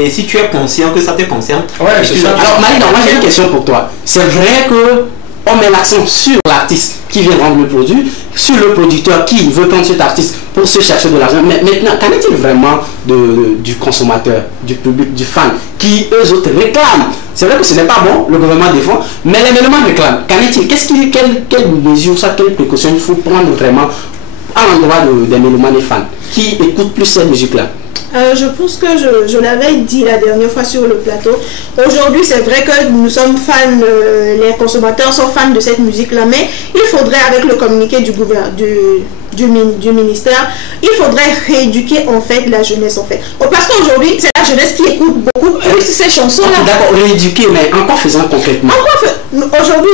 si tu es conscient que ça te concerne. Ouais, c'est ça. Alors, Marina, moi j'ai une question pour toi. C'est vrai que on met l'accent sur l'artiste qui vient vendre le produit, sur le producteur qui veut prendre cet artiste pour se chercher de l'argent. Mais maintenant, qu'en est-il vraiment du consommateur, du public, du fan, qui eux autres réclament? C'est vrai que ce n'est pas bon, le gouvernement défend, mais les mélomanes réclament. Qu'en est-il? Quelles mesures, quelles précautions il faut prendre vraiment à l'endroit des mélomanes et fans qui écoutent plus cette musique-là? Je pense que je l'avais dit la dernière fois sur le plateau. Aujourd'hui, c'est vrai que nous sommes fans, les consommateurs sont fans de cette musique-là, mais il faudrait, avec le communiqué du ministère, il faudrait rééduquer en fait la jeunesse en fait. Parce qu'aujourd'hui, c'est la jeunesse qui écoute beaucoup plus ces chansons-là. D'accord, rééduquer, mais en quoi faisant concrètement? Aujourd'hui,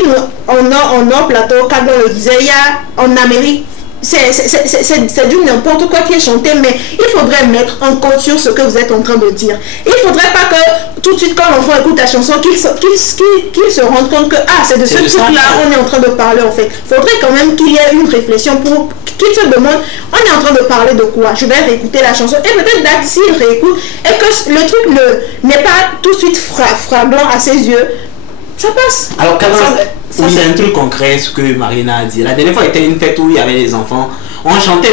on a plateau, comme on le disait, il y a en Amérique, c'est du n'importe quoi qui est chanté, mais il faudrait mettre en compte sur ce que vous êtes en train de dire. Il ne faudrait pas que tout de suite quand l'enfant écoute la chanson, qu'il se rende compte que c'est de ce truc-là on est en train de parler en fait. Il faudrait quand même qu'il y ait une réflexion pour qu'il se demande, on est en train de parler de quoi? Je vais réécouter la chanson et peut-être là s'il réécoute et que le truc n'est pas tout de suite fraglant à ses yeux, ça passe. Alors ça c'est un truc concret ce que Marina a dit. La dernière fois était une fête où il y avait des enfants. On chantait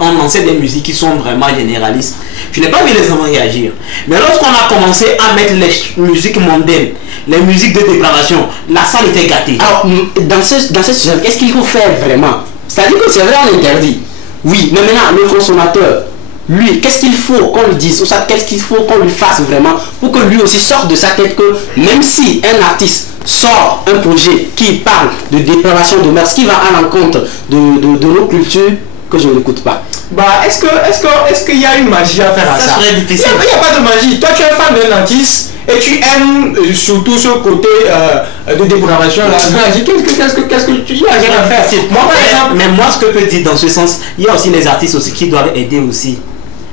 on lançait des musiques qui sont vraiment généralistes. Je n'ai pas vu les enfants réagir. Mais lorsqu'on a commencé à mettre les musiques mondaines, les musiques de dépravation, la salle était gâtée. Alors dans ce sujet, qu'est-ce qu'il faut faire vraiment? C'est-à-dire que c'est vrai, on interdit. Oui, mais maintenant le consommateur, lui, qu'est-ce qu'il faut qu'on lui dise, ou ça, qu'est-ce qu'il faut qu'on lui fasse vraiment pour que lui aussi sorte de sa tête que même si un artiste sort un projet qui parle de dépravation de mœurs, qui va à l'encontre de nos cultures, que je n'écoute pas. Est-ce qu'il y a une magie à faire à ça? Serait difficile. Il n'y a pas de magie. Toi tu es fan d'un artiste et tu aimes surtout ce côté de dépravation là. Qu'est-ce que tu y a rien à faire? Moi par exemple, mais moi ce que je peux dire dans ce sens, il y a aussi les artistes aussi qui doivent aider aussi.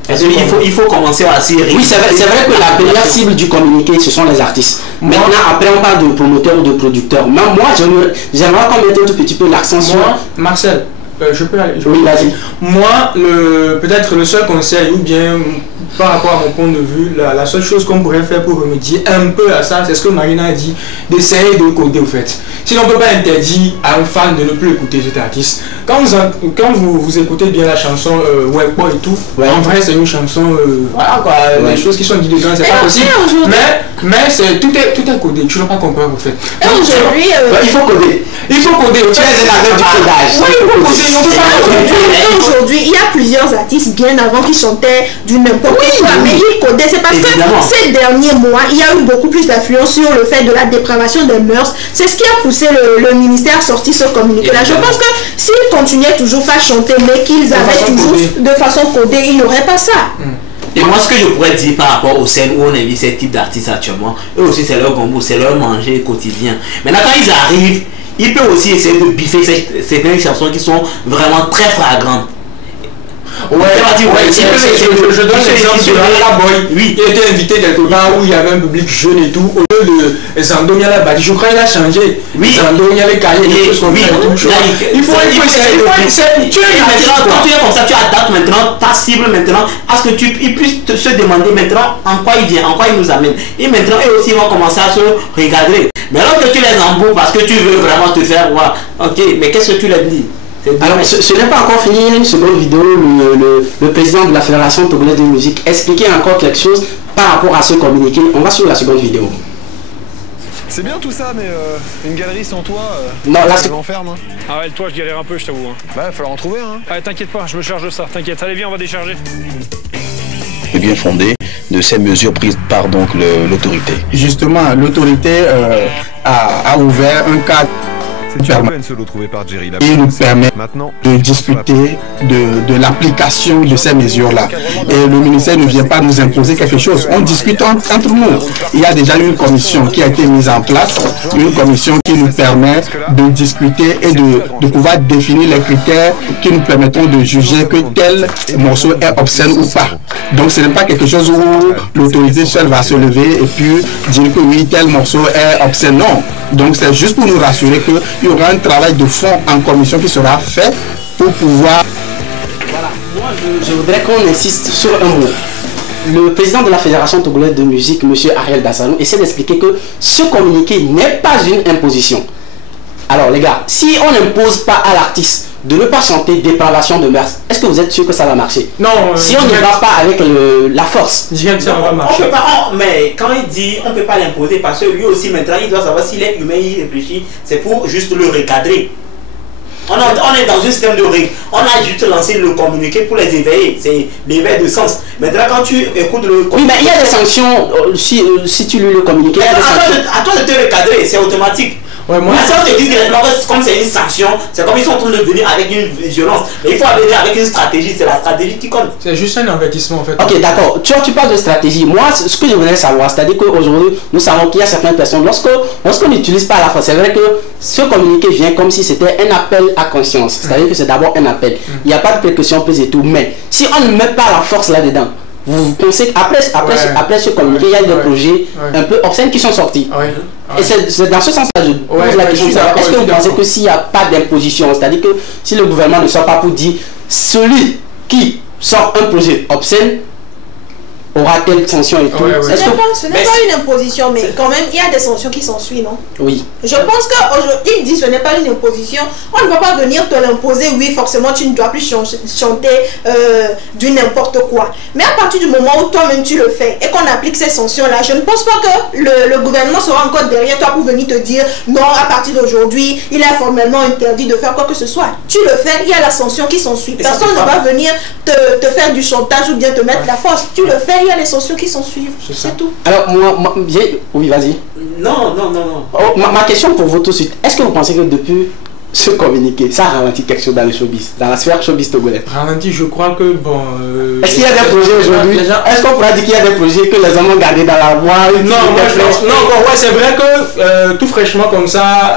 Parce qu'il faut commencer à s'y. Oui, c'est vrai que la première cible du communiqué, ce sont les artistes. Maintenant, après, on parle de promoteurs ou de producteurs. Mais moi, j'aimerais qu'on mette un tout petit peu l'accent sur... Marcel, je peux aller. Oui, vas-y. Moi, peut-être le seul conseil, ou bien par rapport à mon point de vue, la seule chose qu'on pourrait faire pour remédier un peu à ça, c'est ce que Marina a dit, d'essayer de coder au fait. Sinon, on ne peut pas interdire à un fan de ne plus écouter cet artiste. Quand vous écoutez bien la chanson Webboy et tout, en vrai c'est une chanson, voilà quoi, les choses qui sont dites dedans, c'est pas possible. Mais tout est codé, tu ne vas pas comprendre au fait. Aujourd'hui, il faut coder. Il faut coder. Tu es avec du codage. Oui, il faut coder. Aujourd'hui, il y a plusieurs artistes bien avant qui chantaient du n'importe quoi, mais ils codaient. C'est parce que ces derniers mois, il y a eu beaucoup plus d'affluence sur le fait de la dépravation des mœurs. C'est ce qui a poussé le ministère à sortir ce communiqué-là. Je pense que s'ils continuaient toujours pas à chanter, mais qu'ils avaient toujours de façon codée, ils n'auraient pas ça. Et moi, ce que je pourrais dire par rapport aux scènes où on invite ce type d'artistes actuellement, eux aussi c'est leur gombo, c'est leur manger quotidien. Maintenant, quand ils arrivent, ils peuvent aussi essayer de biffer certaines chansons qui sont vraiment très flagrantes. Je donne l'exemple de la Boy. Oui, il était invité quelque part où il y avait un public jeune et tout. Au lieu de Zandonia la bâti, je crois qu'il a changé. Oui, Zandonia les cahiers, les choses comme ça. Il faut essayer. Tu quand tu es comme ça, tu adaptes maintenant ta cible maintenant à ce que ils puissent se demander maintenant en quoi il vient, en quoi il nous amène. Et maintenant, eux aussi vont commencer à se regarder. Mais lorsque tu les embouts parce que tu veux vraiment te faire voir, ok, mais qu'est-ce que tu leur dis? Alors, ce n'est pas encore fini. Il y a une seconde vidéo. Le président de la Fédération Togolaise de musique expliquait encore quelque chose par rapport à ce communiqué. On va sur la seconde vidéo. C'est bien tout ça, mais une galerie sans toit, non, là c'est l'enferme. Hein. Ah ouais, le toit, je galère un peu, je t'avoue. Hein. Bah, il va falloir en trouver. Hein. Allez, t'inquiète pas, je me charge de ça, t'inquiète. Allez, viens, on va décharger. Bien fondé de ces mesures prises par donc l'autorité? Justement, l'autorité a ouvert un cadre qui nous permet de discuter de l'application de ces mesures-là. Et le ministère ne vient pas nous imposer quelque chose. On discute entre nous. Il y a déjà une commission qui a été mise en place, une commission qui nous permet de discuter et de pouvoir définir les critères qui nous permettront de juger que tel morceau est obscène ou pas. Donc ce n'est pas quelque chose où l'autorité seule va se lever et puis dire que oui, tel morceau est obscène. Non. Donc c'est juste pour nous rassurer qu'il y aura un travail de fond en commission qui sera fait pour pouvoir... Voilà, moi je voudrais qu'on insiste sur un mot. Le président de la Fédération togolaise de musique, M. Ariel Dassanou, essaie d'expliquer que ce communiqué n'est pas une imposition. Alors les gars, si on n'impose pas à l'artiste de ne pas chanter dépravation de mœurs, est-ce que vous êtes sûr que ça va marcher? Non. Si on n'y va pas avec la force, ça va marcher. On peut pas, mais quand il dit on ne peut pas l'imposer, parce que lui aussi maintenant il doit savoir s'il est humain, il réfléchit, c'est pour juste le recadrer. On est dans un système de règles. On a juste lancé le communiqué pour les éveiller. C'est l'éveil de sens. Maintenant, quand tu écoutes le communiqué... Oui, mais il y a des sanctions si tu lis le communiqué. À toi de te recadrer, c'est automatique. Ouais, moi, si on te dit que comme c'est une sanction, c'est comme ils sont en train de venir avec une violence. Mais il faut venir avec une stratégie, c'est la stratégie qui compte. C'est juste un avertissement en fait. Ok, d'accord. Tu parles de stratégie. Moi, ce que je voudrais savoir, c'est-à-dire qu'aujourd'hui, nous savons qu'il y a certaines personnes, lorsqu'on n'utilise pas la force, c'est vrai que ce communiqué vient comme si c'était un appel à conscience. C'est-à-dire que c'est d'abord un appel. Il n'y a pas de précaution prise et tout. Mais si on ne met pas la force là-dedans, vous pensez qu'après ce communiqué, il y a des projets un peu obscènes qui sont sortis. Et c'est dans ce sens-là que je pose la question. Est-ce que vous pensez que s'il n'y a pas d'imposition, c'est-à-dire que si le gouvernement ne sort pas pour dire celui qui sort un projet obscène aura telle sanction et tout. Ce n'est pas une imposition, mais quand même, il y a des sanctions qui s'en suivent, non? Oui. Je pense qu'il dit ce n'est pas une imposition. On ne va pas venir te l'imposer, oui, forcément, tu ne dois plus chanter du n'importe quoi. Mais à partir du moment où toi-même tu le fais et qu'on applique ces sanctions-là, je ne pense pas que le gouvernement sera encore derrière toi pour venir te dire non, à partir d'aujourd'hui, il est formellement interdit de faire quoi que ce soit. Tu le fais, il y a la sanction qui s'en suit. Personne ne va venir te faire du chantage ou bien te mettre la force. Tu le fais, il y a les sanctions qui s'en suivent. C'est tout. Alors, oui, vas-y. Non. Oh, ma question pour vous tout de suite. Est-ce que vous pensez que depuis ce communiqué, ça a ralenti quelque chose dans le showbiz, dans la sphère showbiz togolaise? Ralenti, je crois que bon. Est-ce qu'il y a des projets aujourd'hui? Est-ce qu'on pourra dire qu'il y a des projets que les hommes ont gardés dans la voie? C'est vrai que tout fraîchement comme ça.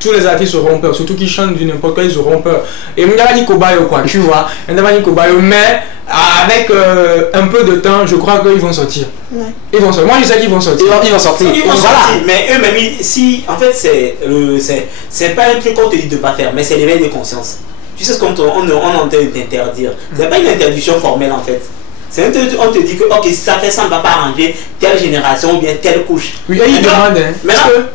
Tous les artistes auront peur, surtout qui chantent du n'importe quoi, ils auront peur. Et Mgala Kobayo, quoi, tu vois, mais avec un peu de temps, je crois qu'ils vont sortir. Ouais. Ils vont sortir. Moi, je sais qu'ils vont sortir. Ils vont sortir. Mais eux-mêmes, si, en fait, c'est pas un truc qu'on te dit de pas faire, mais c'est l'éveil de conscience. Tu sais ce qu'on est en train d'interdire. C'est pas une interdiction formelle, en fait. On te dit que ok, si ça fait ça, on ne va pas arranger telle génération ou bien telle couche. Oui, il demande,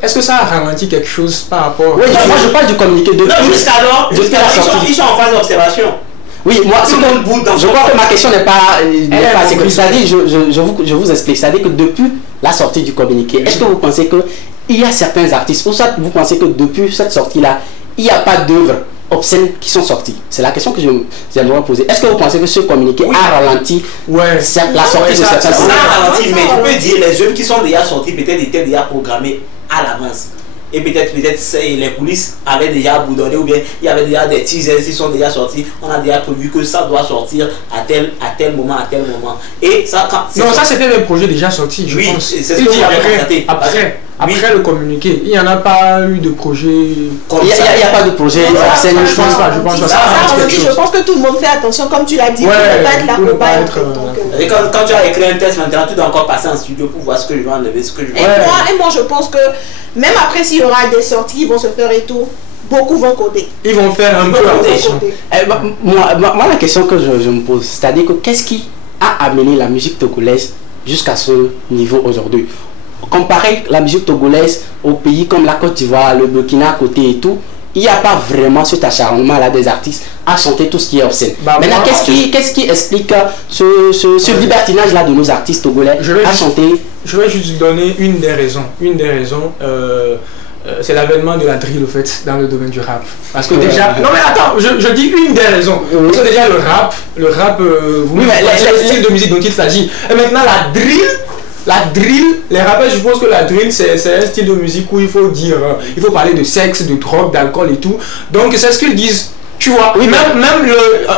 est-ce que ça a ralenti quelque chose par rapport... Oui, moi je parle du communiqué de... Non, jusqu'alors, ils sont en phase d'observation. Oui, moi, je crois que ma question n'est pas... C'est-à-dire, je vous explique, c'est-à-dire que depuis la sortie du communiqué, est-ce que vous pensez qu'il y a certains artistes, ou soit vous pensez que depuis cette sortie-là, il n'y a pas d'œuvres obscènes qui sont sortis? C'est la question que j'aimerais poser. Est-ce que vous pensez que ce communiqué a ralenti la sortie de certains œuvres? Ça a ralenti, mais je peux dire les œuvres qui sont déjà sorties peut-être étaient déjà programmées à l'avance. Et peut-être les coulisses avaient déjà boudonné ou bien il y avait déjà des teasers qui sont déjà sortis. On a déjà prévu que ça doit sortir à tel moment. Et ça, ça c'était des projets déjà sortis, je pense. C'est ce que j'avais constaté. Après le communiqué, il n'y en a pas eu de projet. Il n'y a pas de projet. Je pense pas. Je pense que tout le monde fait attention, comme tu l'as dit, pour ne pas être la cobaye. Et quand tu as écrit un test, maintenant tu dois encore passer en studio pour voir ce que je vais enlever, ce que je vais. Et moi je pense que même après s'il y aura des sorties qui vont se faire et tout, beaucoup vont coder. Ils vont faire un peu attention. Moi la question que je me pose, c'est-à-dire que qu'est-ce qui a amené la musique togolaise jusqu'à ce niveau aujourd'hui? Comparer la musique togolaise aux pays comme la Côte d'Ivoire, le Burkina à côté et tout, il n'y a pas vraiment cet acharnement là des artistes à chanter tout ce qui est obscène. Maintenant, qu'est-ce qui explique ce libertinage là de nos artistes togolais à chanter? Je vais juste donner une des raisons. c'est l'avènement de la drill au fait dans le domaine du rap. Parce que déjà, non mais attends, je dis une des raisons. Parce que déjà le rap, vous c'est le style de musique dont il s'agit. Et maintenant la drill, les rappeurs, je pense que la drill c'est un style de musique où il faut dire, il faut parler de sexe, de drogue, d'alcool et tout. Donc c'est ce qu'ils disent. Tu vois, oui, même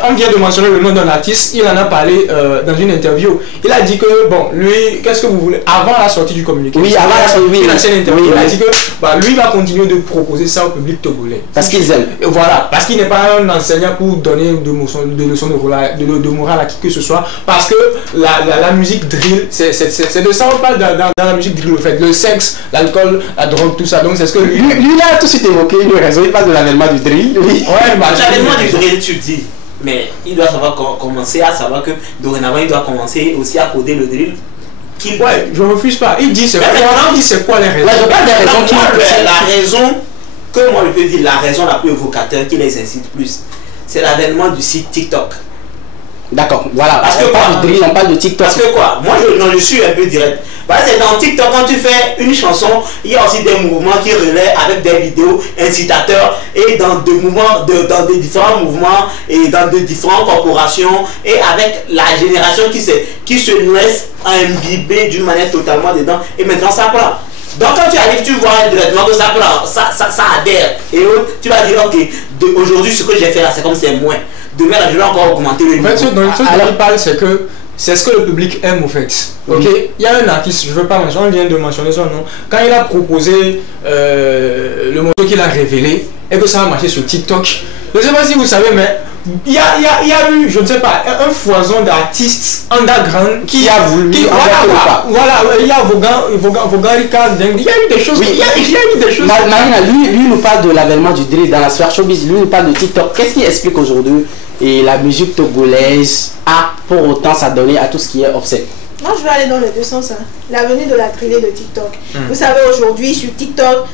on vient de mentionner le nom d'un artiste, il en a parlé dans une interview. Il a dit que, bon, lui, qu'est-ce que vous voulez, avant la sortie du communiqué, oui, avant la sortie, il a fait une interview, il a dit que lui va continuer de proposer ça au public togolais. Parce qu'ils aiment. Voilà, parce qu'il n'est pas un enseignant pour donner de leçons de morale à qui que ce soit. Parce que la musique drill, c'est de ça on parle dans la musique drill, en fait, le sexe, l'alcool, la drogue, tout ça. Donc c'est ce que lui il a tout de suite évoqué une raison, il parle de l'avènement du drill. Ouais, l'avènement du drill, tu dis, mais il doit savoir commencer à savoir que dorénavant il doit commencer aussi à coder le drill. Ouais, je refuse pas. Il dit c'est quoi les raisons. La raison que moi je peux dire, la raison la plus évocateur qui les incite plus, c'est l'avènement du site TikTok. D'accord, voilà. Parce que on parle de TikTok. Parce que quoi, moi je suis un peu direct. Parce que dans TikTok, quand tu fais une chanson, il y a aussi des mouvements qui relaient avec des vidéos incitateurs et dans des différents mouvements et dans de différentes corporations et avec la génération qui se laisse imbiber d'une manière totalement dedans et maintenant ça prend. Donc quand tu arrives, tu vois directement que ça prend, ça adhère et tu vas dire ok, aujourd'hui ce que j'ai fait là c'est comme c'est moins. Demain là je vais encore augmenter le niveau. En fait, ce dont il parle c'est que c'est ce que le public aime au fait. Ok, il y a un artiste, je veux pas mentionner, on vient de mentionner son nom. Quand il a proposé le morceau qu'il a révélé et que ça a marché sur TikTok, je ne sais pas si vous savez, mais il y a eu, je ne sais pas, un foison d'artistes underground qui a voulu. Voilà, il y a Vogarika, il y a eu des choses. Oui, il y a eu des choses. Marina, lui nous parle de l'avènement du drill dans la sphère showbiz, lui nous parle de TikTok. Qu'est-ce qui explique aujourd'hui et la musique togolaise a pour autant s'adonner à tout ce qui est offset? Moi, je vais aller dans les deux sens. Hein. La venue de la drillée de TikTok. Vous savez, aujourd'hui, sur TikTok,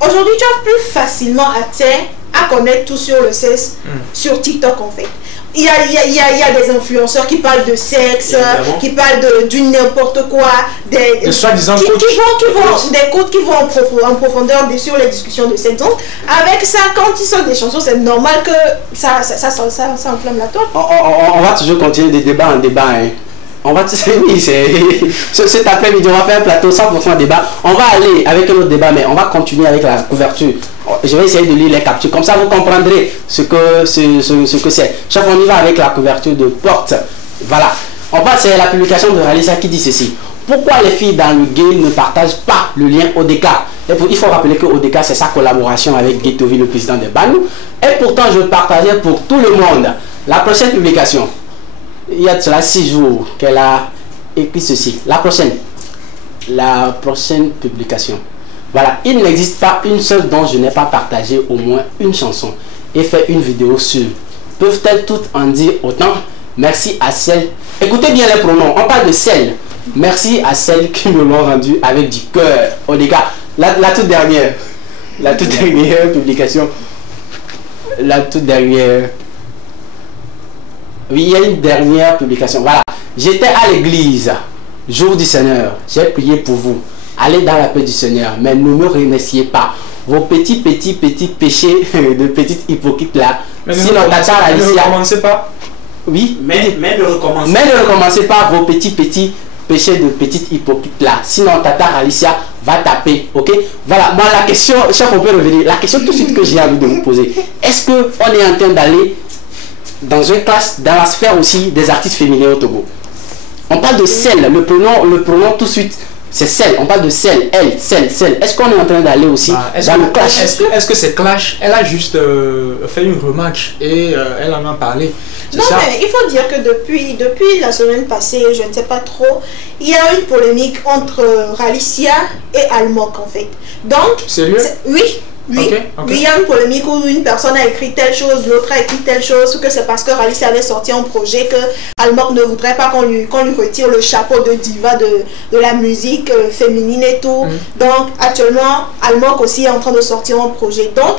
aujourd'hui, tu as plus facilement accès à connaître tout sur le sexe, sur TikTok, en fait. Il y a des influenceurs qui parlent de sexe, qui parlent du n'importe quoi, des soi-disant des coachs qui vont en profondeur sur les discussions de sexe. Donc, avec ça, quand ils sortent des chansons, c'est normal que ça enflamme la toile. On va toujours continuer de débat en débat. Hein. On va, oui, cet après-midi, on va faire un plateau 100% débat. On va aller avec un autre débat, mais on va continuer avec la couverture. Je vais essayer de lire les captures, comme ça vous comprendrez ce que c'est. Chef, on y va avec la couverture de Porte. Voilà. C'est la publication de Ralisa qui dit ceci. Pourquoi les filles dans le game ne partagent pas le lien ODK? Il faut rappeler que ODK, c'est sa collaboration avec Guetovi, le président de Banou. Et pourtant, je le partageais pour tout le monde. La prochaine publication. Il y a de cela 6 jours qu'elle a écrit ceci. La prochaine publication. Voilà, il n'existe pas une seule dont je n'ai pas partagé au moins une chanson et fait une vidéo sur. Peuvent-elles toutes en dire autant? Merci à celles. Écoutez bien les pronoms. On parle de celles. Merci à celles qui me l'ont rendu avec du cœur. Oh les gars, la toute dernière publication. La toute dernière. Oui, il y a une dernière publication. Voilà. J'étais à l'église, jour du Seigneur. J'ai prié pour vous. Allez dans la paix du Seigneur. Mais ne me remerciez pas. Vos petits péchés de petites hypocrites là. Sinon, ne recommencez pas. Oui. Mais ne recommencez pas vos petits péchés de petites hypocrites là. Sinon, Tata Alicia va taper. Ok. Voilà. Moi, la question, chef, on peut revenir. La question tout de suite que j'ai envie de vous poser. Est-ce qu'on est en train d'aller dans une classe, dans la sphère aussi des artistes féminins au Togo? On parle de celle, le pronom tout de suite, c'est celle, on parle de celle, elle, celle. Est-ce qu'on est en train d'aller aussi dans le clash? Est-ce que c'est clash? Elle a juste fait une remarque et elle en a parlé. Non, mais il faut dire que depuis la semaine passée, je ne sais pas trop, il y a une polémique entre Ralicia et Almok en fait. Donc, sérieux? Oui. Okay. Oui, il y a une polémique où une personne a écrit telle chose, l'autre a écrit telle chose, que c'est parce que Ralicia avait sorti un projet que Almok ne voudrait pas qu'on lui retire le chapeau de diva de la musique féminine et tout. Donc actuellement, Almok aussi est en train de sortir un projet. Donc,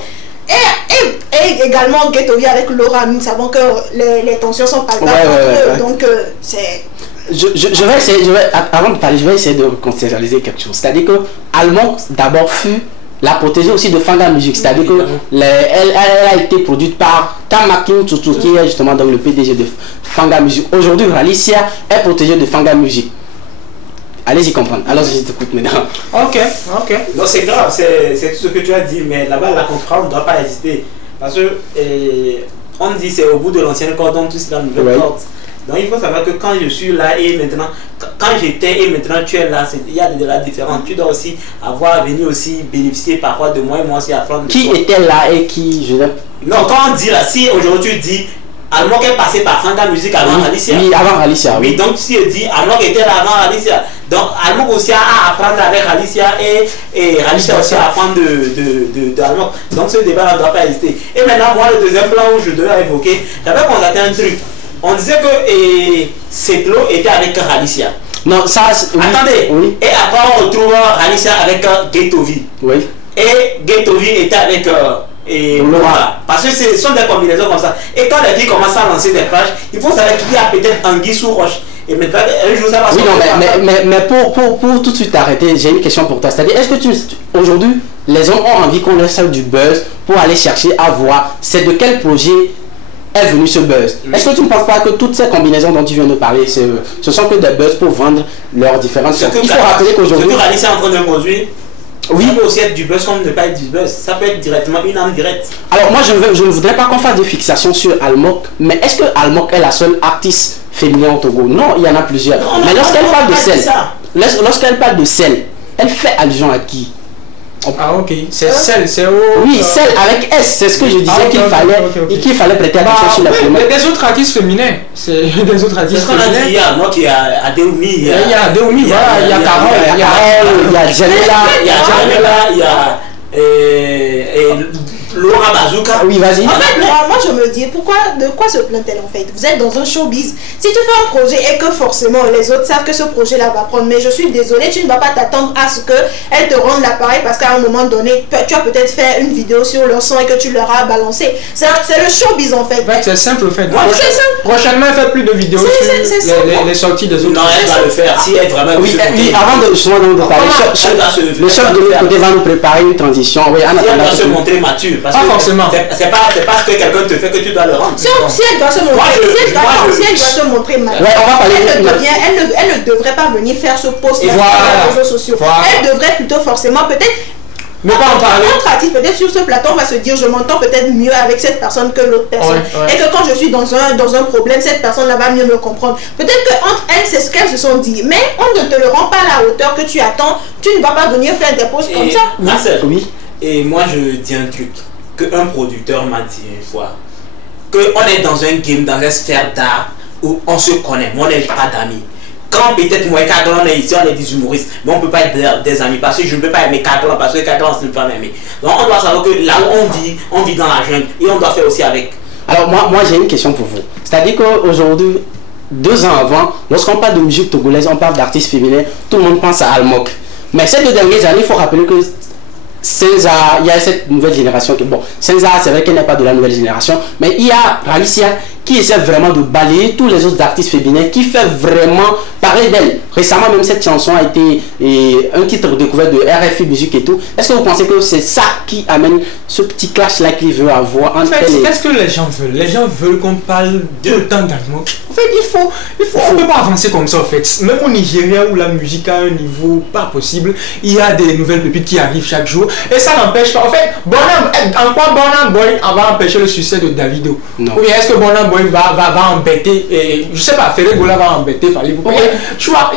et également Guetovi avec Laura, nous savons que les tensions sont palpables entre eux. Donc c'est... Je vais essayer, avant de parler, je vais essayer de contextualiser quelque chose. C'est-à-dire que Almok d'abord fut la protégée aussi de Fanga Music, c'est-à-dire que elle a été produite par Tamakin Tutu, qui est justement donc le PDG de Fanga Music. Aujourd'hui, Alicia est protégée de Fanga Music. Allez-y comprendre. Alors je t'écoute maintenant. Ok. Non, c'est grave, c'est tout ce que tu as dit, mais là-bas, la contrainte ne doit pas exister. Parce que on dit c'est au bout de l'ancienne cordon, tout c'est la nouvelle corde. Donc il faut savoir que quand je suis là et maintenant, quand j'étais et maintenant tu es là, il y a de la différence. Tu dois aussi venir aussi bénéficier parfois de moi et moi aussi apprendre. Qui était là et qui, je Non, quand on dit là, si aujourd'hui tu dis Almok est passé par Fanga Music avant Alicia. Oui, avant Alicia. Oui, donc si je dis Almok était là avant Alicia. Donc Almok aussi a à apprendre avec Alicia et Alicia aussi à apprendre de Almok. Donc ce débat ne doit pas exister. Et maintenant, moi, le deuxième plan où je devais évoquer, j'avais constaté un truc. On disait que Setlo était avec Alicia. Non, ça. Oui. Attendez. Oui. Et après, on retrouve Alicia avec Getovi. Oui. Et Getovi était avec. Laura. Parce que ce sont des combinaisons comme ça. Et quand les filles commencent à lancer des pages, il faut savoir qu'il y a peut-être Anguille sous roche. Et maintenant, un jour ça va se mais pour tout de suite arrêter, j'ai une question pour toi. C'est-à-dire, est-ce que aujourd'hui, les hommes ont envie qu'on leur serve du buzz pour aller chercher à voir c'est de quel projet est venu ce buzz? Est-ce que tu ne penses pas que toutes ces combinaisons dont tu viens de parler, ce sont que des buzz pour vendre leurs différentes sortes? Il faut rappeler qu'aujourd'hui. Ce que Alice est en train de produire. Oui. Ça peut aussi être du buzz comme ne pas être du buzz. Ça peut être directement une âme directe. Alors moi je ne voudrais pas qu'on fasse des fixations sur Almok, mais est-ce que Almok est la seule artiste féminine au Togo? Non, il y en a plusieurs. Non, mais lorsqu'elle parle de scène, elle fait allusion à qui? Ah ok, c'est celle, c'est oui, celle avec S, c'est ce que je disais qu'il fallait prêter attention sur la première. Des autres artistes féminins, c'est des autres artistes féminins. Il y a moi qui a Adeoumi, il y a Adeoumi, voilà, il y a Carole, il y a Janela, il y a Laura Bazooka. Oui, vas-y. En fait, moi je me dis, de quoi se plaint-elle en fait? Vous êtes dans un showbiz. Si tu fais un projet et que forcément les autres savent que ce projet-là va prendre, mais je suis désolée, tu ne vas pas t'attendre à ce qu'elles te rendent l'appareil parce qu'à un moment donné, tu as peut-être fait une vidéo sur leur son et que tu leur as balancé. C'est le showbiz en fait. C'est simple en fait. C'est simple. Prochainement, elle fait plus de vidéos sur les sorties des autres. Non, elle va le faire si elle vraiment. Oui, avant de justement de parler, le chef de l'autre côté va nous préparer une transition. Oui, elle doit se montrer mature. Pas forcément. C'est pas parce que quelqu'un te fait que tu dois le rendre. Si elle doit se montrer, mature, elle ne devrait pas venir faire ce post sur les réseaux sociaux. Elle devrait plutôt forcément peut-être. Ne pas en parler. Notre artiste peut-être sur ce plateau on va se dire je m'entends peut-être mieux avec cette personne que l'autre personne. Et que quand je suis dans un problème, cette personne-là va mieux me comprendre. Peut-être qu'entre elles, c'est ce qu'elles se sont dit. Mais on ne te le rend pas à la hauteur que tu attends. Tu ne vas pas venir faire des posts comme ça. Oui. Et moi je dis un truc qu'un producteur m'a dit une fois. Qu'on est dans un game, dans une sphère d'art où on se connaît, mais on n'est pas d'amis. Quand peut-être moi et Kaglan on est ici, on est des humoristes, mais on ne peut pas être des amis parce que je ne peux pas aimer Kaglan parce que Kaglan ne peut pas m'aimer. Donc on doit savoir que là où on vit dans la jungle et on doit faire aussi avec. Alors moi j'ai une question pour vous. C'est-à-dire qu'aujourd'hui, 2 ans avant, lorsqu'on parle de musique togolaise, on parle d'artistes féminins, tout le monde pense à Almok. Mais ces 2 dernières années, il faut rappeler que Senza, il y a cette nouvelle génération qui, bon, Senza, c'est vrai qu'elle n'est pas de la nouvelle génération, mais il y a Alicia qui essaie vraiment de balayer tous les autres artistes féminins, qui fait vraiment parler d'elle. Récemment, même cette chanson a été un titre découvert de RFI Musique et tout. Est-ce que vous pensez que c'est ça qui amène ce petit clash-là qu'il veut avoir entre elle et... Qu'est-ce que les gens veulent? Les gens veulent qu'on parle tout le temps d'Almok. En fait, on ne peut pas avancer comme ça en fait. Même au Nigeria où la musique a un niveau pas possible, il y a des nouvelles pépites qui arrivent chaque jour. Et ça n'empêche pas. En fait, en quoi Burna Boy va empêcher le succès de Davido? Non. Ou bien est-ce que Burna Boy va embêter, je sais pas, Ferregola va embêter Fally Ipupa? Tu vois,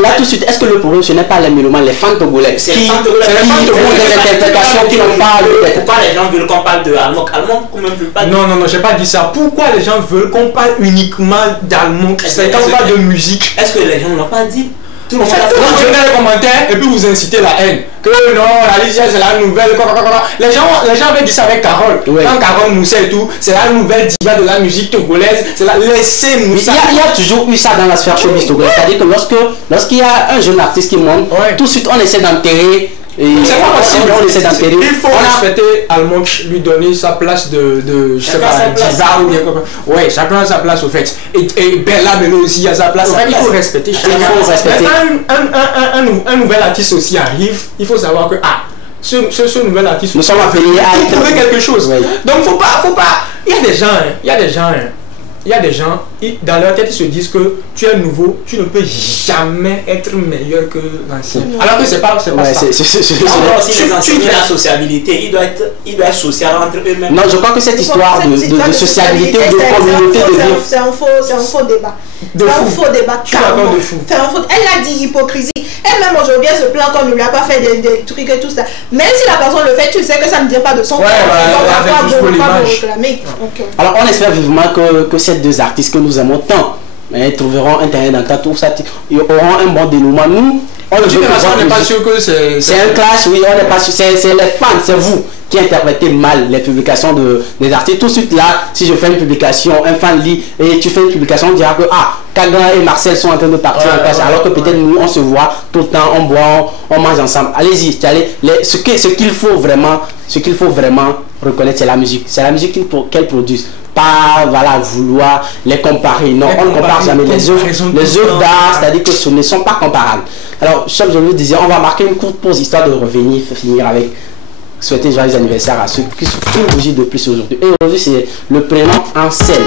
là tout de suite, est-ce que le problème ce n'est pas les mélomanes, les fans togolais qui font des interprétations qui n'ont pas le... Pourquoi les gens veulent qu'on parle de Almok? Almok, quand même, pas non, j'ai pas dit ça. Pourquoi les gens veulent qu'on parle uniquement d'Almok? C'est quand on parle de musique. Est-ce que les gens n'ont pas dit? En fait, vous donnez les commentaires et puis vous incitez la haine. Que non, Alicia c'est la nouvelle. Les gens avaient dit ça avec Carole. Quand Carole Moussa et tout, c'est la nouvelle diva de la musique togolaise. C'est la laissez Moussa. Il y a toujours eu ça dans la sphère showbiz togolaise. C'est-à-dire que lorsqu'il y a un jeune artiste qui monte, tout de suite on essaie d'enterrer Et c'est pas possible. On essaie d'enterrer. Il faut respecter Almonch, lui donner sa place de je sais pas, diva ou bien quoi. Ouais, chacun a sa place au fait. Et Bella Bello aussi a sa place. Il faut respecter chacun. Un nouvel artiste aussi arrive, il faut savoir que ce nouvel artiste, nous sommes appelés à trouver quelque chose. Oui. Donc faut pas. Il y a des gens, dans leur tête, ils se disent que tu es nouveau, tu ne peux jamais être meilleur que l'ancien. Alors que c'est pas ça. Si les anciens ont la sociabilité, il doit être social entre eux-mêmes. Non, je crois que cette histoire de sociabilité ou de communauté c'est un faux débat. C'est un faux débat. C'est un faux. Elle a dit hypocrisie. Elle-même aujourd'hui, elle se plaint qu'on ne lui a pas fait des trucs et tout ça. Même si la personne le fait, tu sais que ça ne vient pas de son corps. On ne va pas réclamer. Alors on espère vivement que ces deux artistes que nous aimons tant trouveront un terrain d'entente, tout ça, ils auront un bon dénouement. Nous, on n'est pas sûr que c'est un clash, oui, on n'est pas sûr. C'est les fans, c'est vous qui interprétez mal les publications des artistes. Tout de suite là, si je fais une publication, un fan lit et tu fais une publication, on dira que Kagan et Marcel sont en train de partir en clash, alors que peut-être nous on se voit tout le temps, on boit, on mange ensemble. Allez-y, ce qu'il faut vraiment reconnaître, c'est la musique. C'est la musique qu'elle produit. Pas vouloir les comparer. Non, on ne compare jamais les œuvres d'art, c'est-à-dire que ce ne sont pas comparables. Alors, comme je vous disais, on va marquer une courte pause histoire de finir avec souhaiter joyeux anniversaire à ceux qui sont une bougie de plus aujourd'hui. Et aujourd'hui, c'est le prénom Ansel.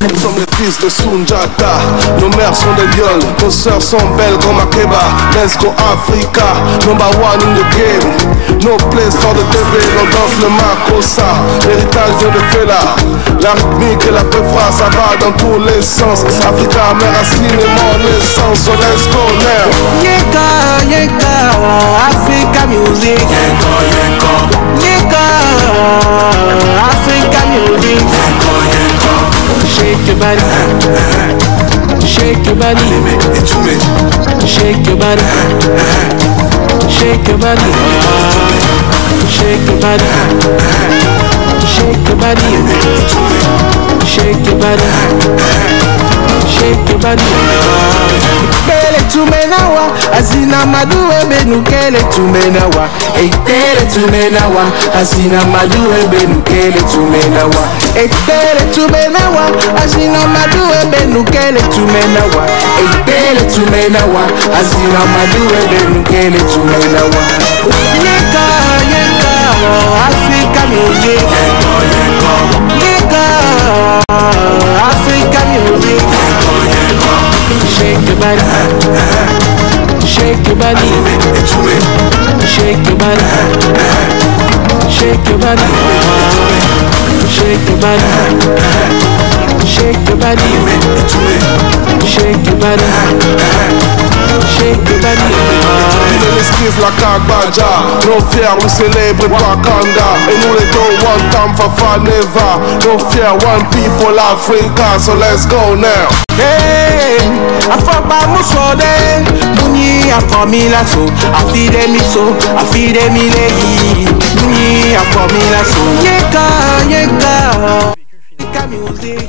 Nous sommes les fils de Sunjata, nos mères sont des viols, nos sœurs sont belles comme Akeba. Let's go Africa, number one in the game. No place for the TV, on danse le Makossa. L'héritage vient de Fela, la rythmique et la peufra, ça va dans tous les sens. Africa, mère racine et mon essence, so let's go now. Yeka, yeka, Africa music. Yeka, Africa music. Shake your body, shake your body, shake your body, shake your body, shake your body, shake your body, shake your body, shake your body. Kele tumenawa, azina maduwe benu kele tumenawa. Kele tumenawa, azina maduwe benu kele tumenawa. Kele tumenawa, azina maduwe benu kele tumenawa. Kele tumenawa, azina maduwe benu kele tumenawa. Yeka, yeka, Africa music. Yeka, Africa music. Shake your body, shake your body, shake your body, shake your body, shake your body, shake your body, shake your body, shake your body. Il esquive la Kagbaja, nos fiers nous célèbrent Wakanda. Et nous les deux one time Fafa Neva. Nos fiers one people Africa, so let's go now. Hey, Afaba Musode, Muni Afamila so, Afide so, Afide Milei, Muni Afamila so. Yeka, yeka, yeka music.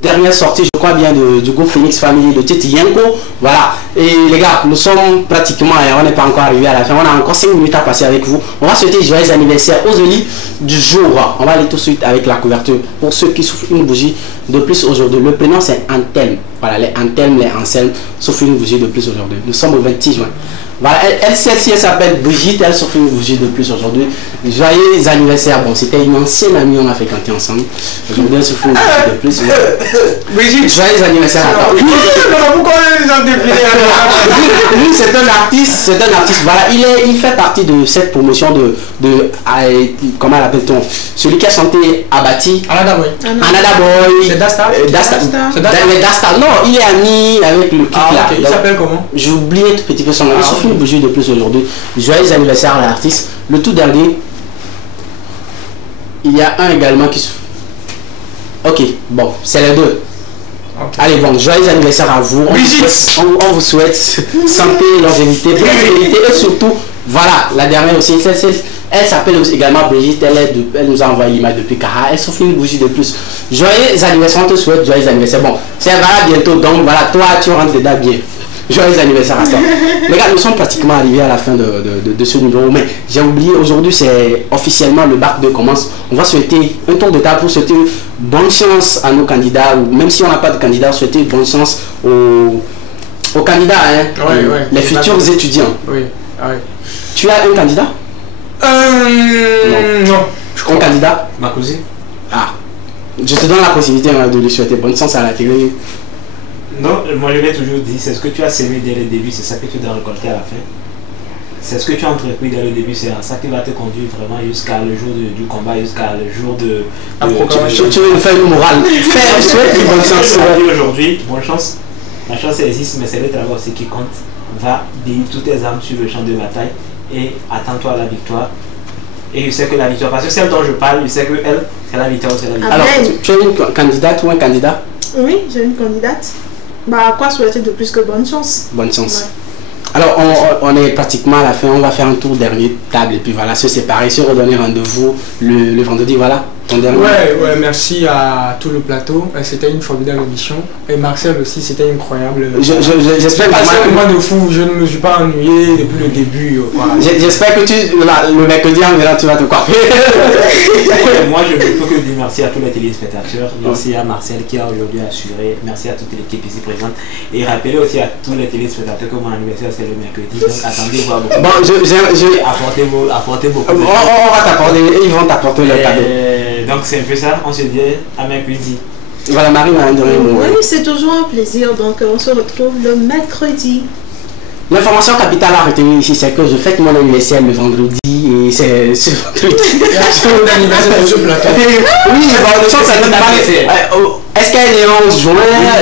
Dernière sortie, je crois bien, du groupe Phoenix Family de Titi Yenko. Voilà. Et les gars, nous sommes pratiquement, on n'est pas encore arrivé à la fin. On a encore 5 minutes à passer avec vous. On va souhaiter joyeux anniversaire aux Oli du jour. On va aller tout de suite avec la couverture. Pour ceux qui souffrent une bougie de plus aujourd'hui. Le prénom c'est Anthelme. Voilà, les Anthelme, les Anselme souffrent une bougie de plus aujourd'hui. Nous sommes au 26 juin. Voilà, celle-ci elle s'appelle Brigitte, elle souffre une bougie de plus aujourd'hui. Joyeux anniversaire, bon c'était une ancienne amie, on a fréquenté ensemble. Aujourd'hui elle souffre une bougie de plus. Brigitte, joyeux anniversaire à toi. Lui c'est un artiste, voilà, il fait partie de cette promotion de comment l'appelle-t-on? Celui qui a chanté Abati. Anada Boy. C'est Dasta. Dasta. Non, il est ami avec le kick là. Il s'appelle comment? J'ai oublié tout petit peu son nom. Une bougie de plus aujourd'hui. Joyeux anniversaire à l'artiste. Le tout dernier, il y a un également qui... Ok, bon, c'est les deux. Okay. Allez, bon, joyeux anniversaire à vous. On vous souhaite santé, longévité, prospérité et surtout, voilà, la dernière aussi, Elle s'appelle également Brigitte, elle nous a envoyé l'image depuis Cara, elle s'offre une bougie de plus. Joyeux anniversaire, on te souhaite joyeux anniversaire. Bon, c'est voilà bientôt, donc voilà, toi tu rentres dedans bien. Joyeux anniversaire à toi. Les gars, nous sommes pratiquement arrivés à la fin de ce numéro, mais j'ai oublié, aujourd'hui c'est officiellement le bac 2 commence. On va souhaiter un tour de table pour souhaiter bonne chance à nos candidats, ou même si on n'a pas de candidats, souhaiter bonne chance aux candidats, hein, les futurs étudiants. Oui, Tu as un candidat? Non. Un candidat? Ma cousine. Ah, je te donne la possibilité de lui souhaiter bonne chance à la télé. Non, moi je l'ai toujours dit, c'est ce que tu as semé dès le début, c'est ça que tu dois récolter à la fin. C'est ce que tu as entrepris dès le début, c'est ça qui va te conduire vraiment jusqu'à le jour du combat, jusqu'à le jour de... Tu veux faire une morale. Bonne chance. Aujourd'hui, bonne chance. La chance existe, mais c'est le travail aussi qui compte. Va délier toutes tes armes sur le champ de bataille et attends-toi à la victoire. Et je sais que la victoire, parce que celle dont je parle, je sais que elle, c'est la victoire, c'est la victoire. Alors, tu es une candidate ou un candidat? Oui, j'ai une candidate. Bah, quoi souhaiter de plus que bonne chance? Bonne chance. Ouais. Alors, on est pratiquement à la fin, on va faire un tour dernier table et puis voilà, se séparer, se redonner rendez-vous le vendredi, voilà. Ouais, merci à tout le plateau. C'était une formidable émission. Et Marcel aussi, c'était incroyable. J'espère que moi de fou, je ne me suis pas ennuyé depuis le début. Voilà. J'espère que le mercredi en venant, tu vas te coiffer. Moi, je ne peux que dire merci à tous les téléspectateurs. Merci à Marcel qui a aujourd'hui assuré. Merci à toute l'équipe ici présente. Et rappelez aussi à tous les téléspectateurs que mon anniversaire c'est le mercredi. Donc attendez voir beaucoup. Bon, apportez beaucoup. On va t'apporter, ils vont t'apporter le cadeau. Donc c'est un peu ça, on se dit à mercredi. Voilà, Marie m'a donné le mot. Oui, c'est toujours un plaisir, donc on se retrouve le mercredi. L'information capitale à retenir ici, c'est que je fête mon anniversaire le vendredi et c'est ce vendredi. C'est mon anniversaire de ce plateau. Oui, est-ce qu'elle est le 11 juin?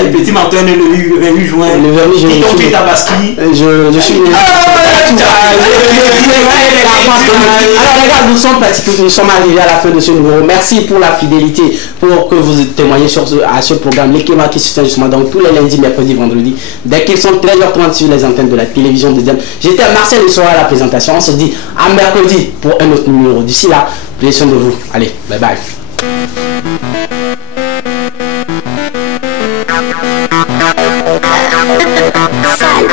Le petit Martin le 8 juin. Le 8 juin. Donc tu es Tabaski. Je suis. Alors les gars, nous sommes arrivés à la fin de ce numéro. Merci pour la fidélité, pour que vous témoignez à ce programme. L'équipe qui se tient justement donc tous les lundis, mercredis, vendredis. Dès qu'ils sont 13h30 sur les antennes de la télévision de Diem. J'étais à Marcel le soir à la présentation. On se dit à mercredi pour un autre numéro. D'ici là, prenez soin de vous. Allez, bye bye. Salut.